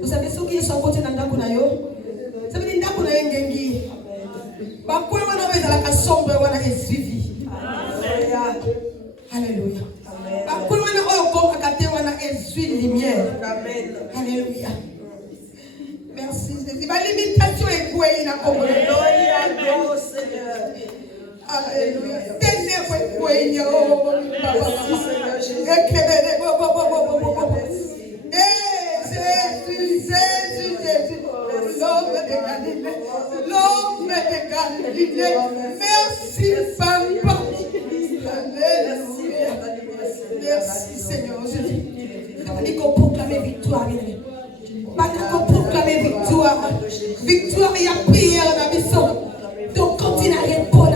Vous savez ceux qui sont côté dans la yo? Ça veut dire que vous avez un gengi. Bakwe wana weza la kasombe wana esuivi. Alléluia. Bakwe wana oyo kakate wana esuivi lumière. Amen. Alléluia. Merci Jésus. Ma limitation est quoi il a compris. Alléluia. Seigneur. Alléluia. Ténèbres est quoi il y a oh papa. Jésus. L'homme de Galilée. L'homme de Galilée. Merci papa. Alléluia. Merci Seigneur Jésus. Nous allons proclamer victoire. Nous allons proclamer victoire. Victoire et la prière dans la mission. Donc quand il n'arrête pas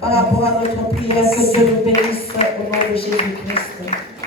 Par rapport à notre prière, que Dieu nous bénisse au nom de Jésus-Christ.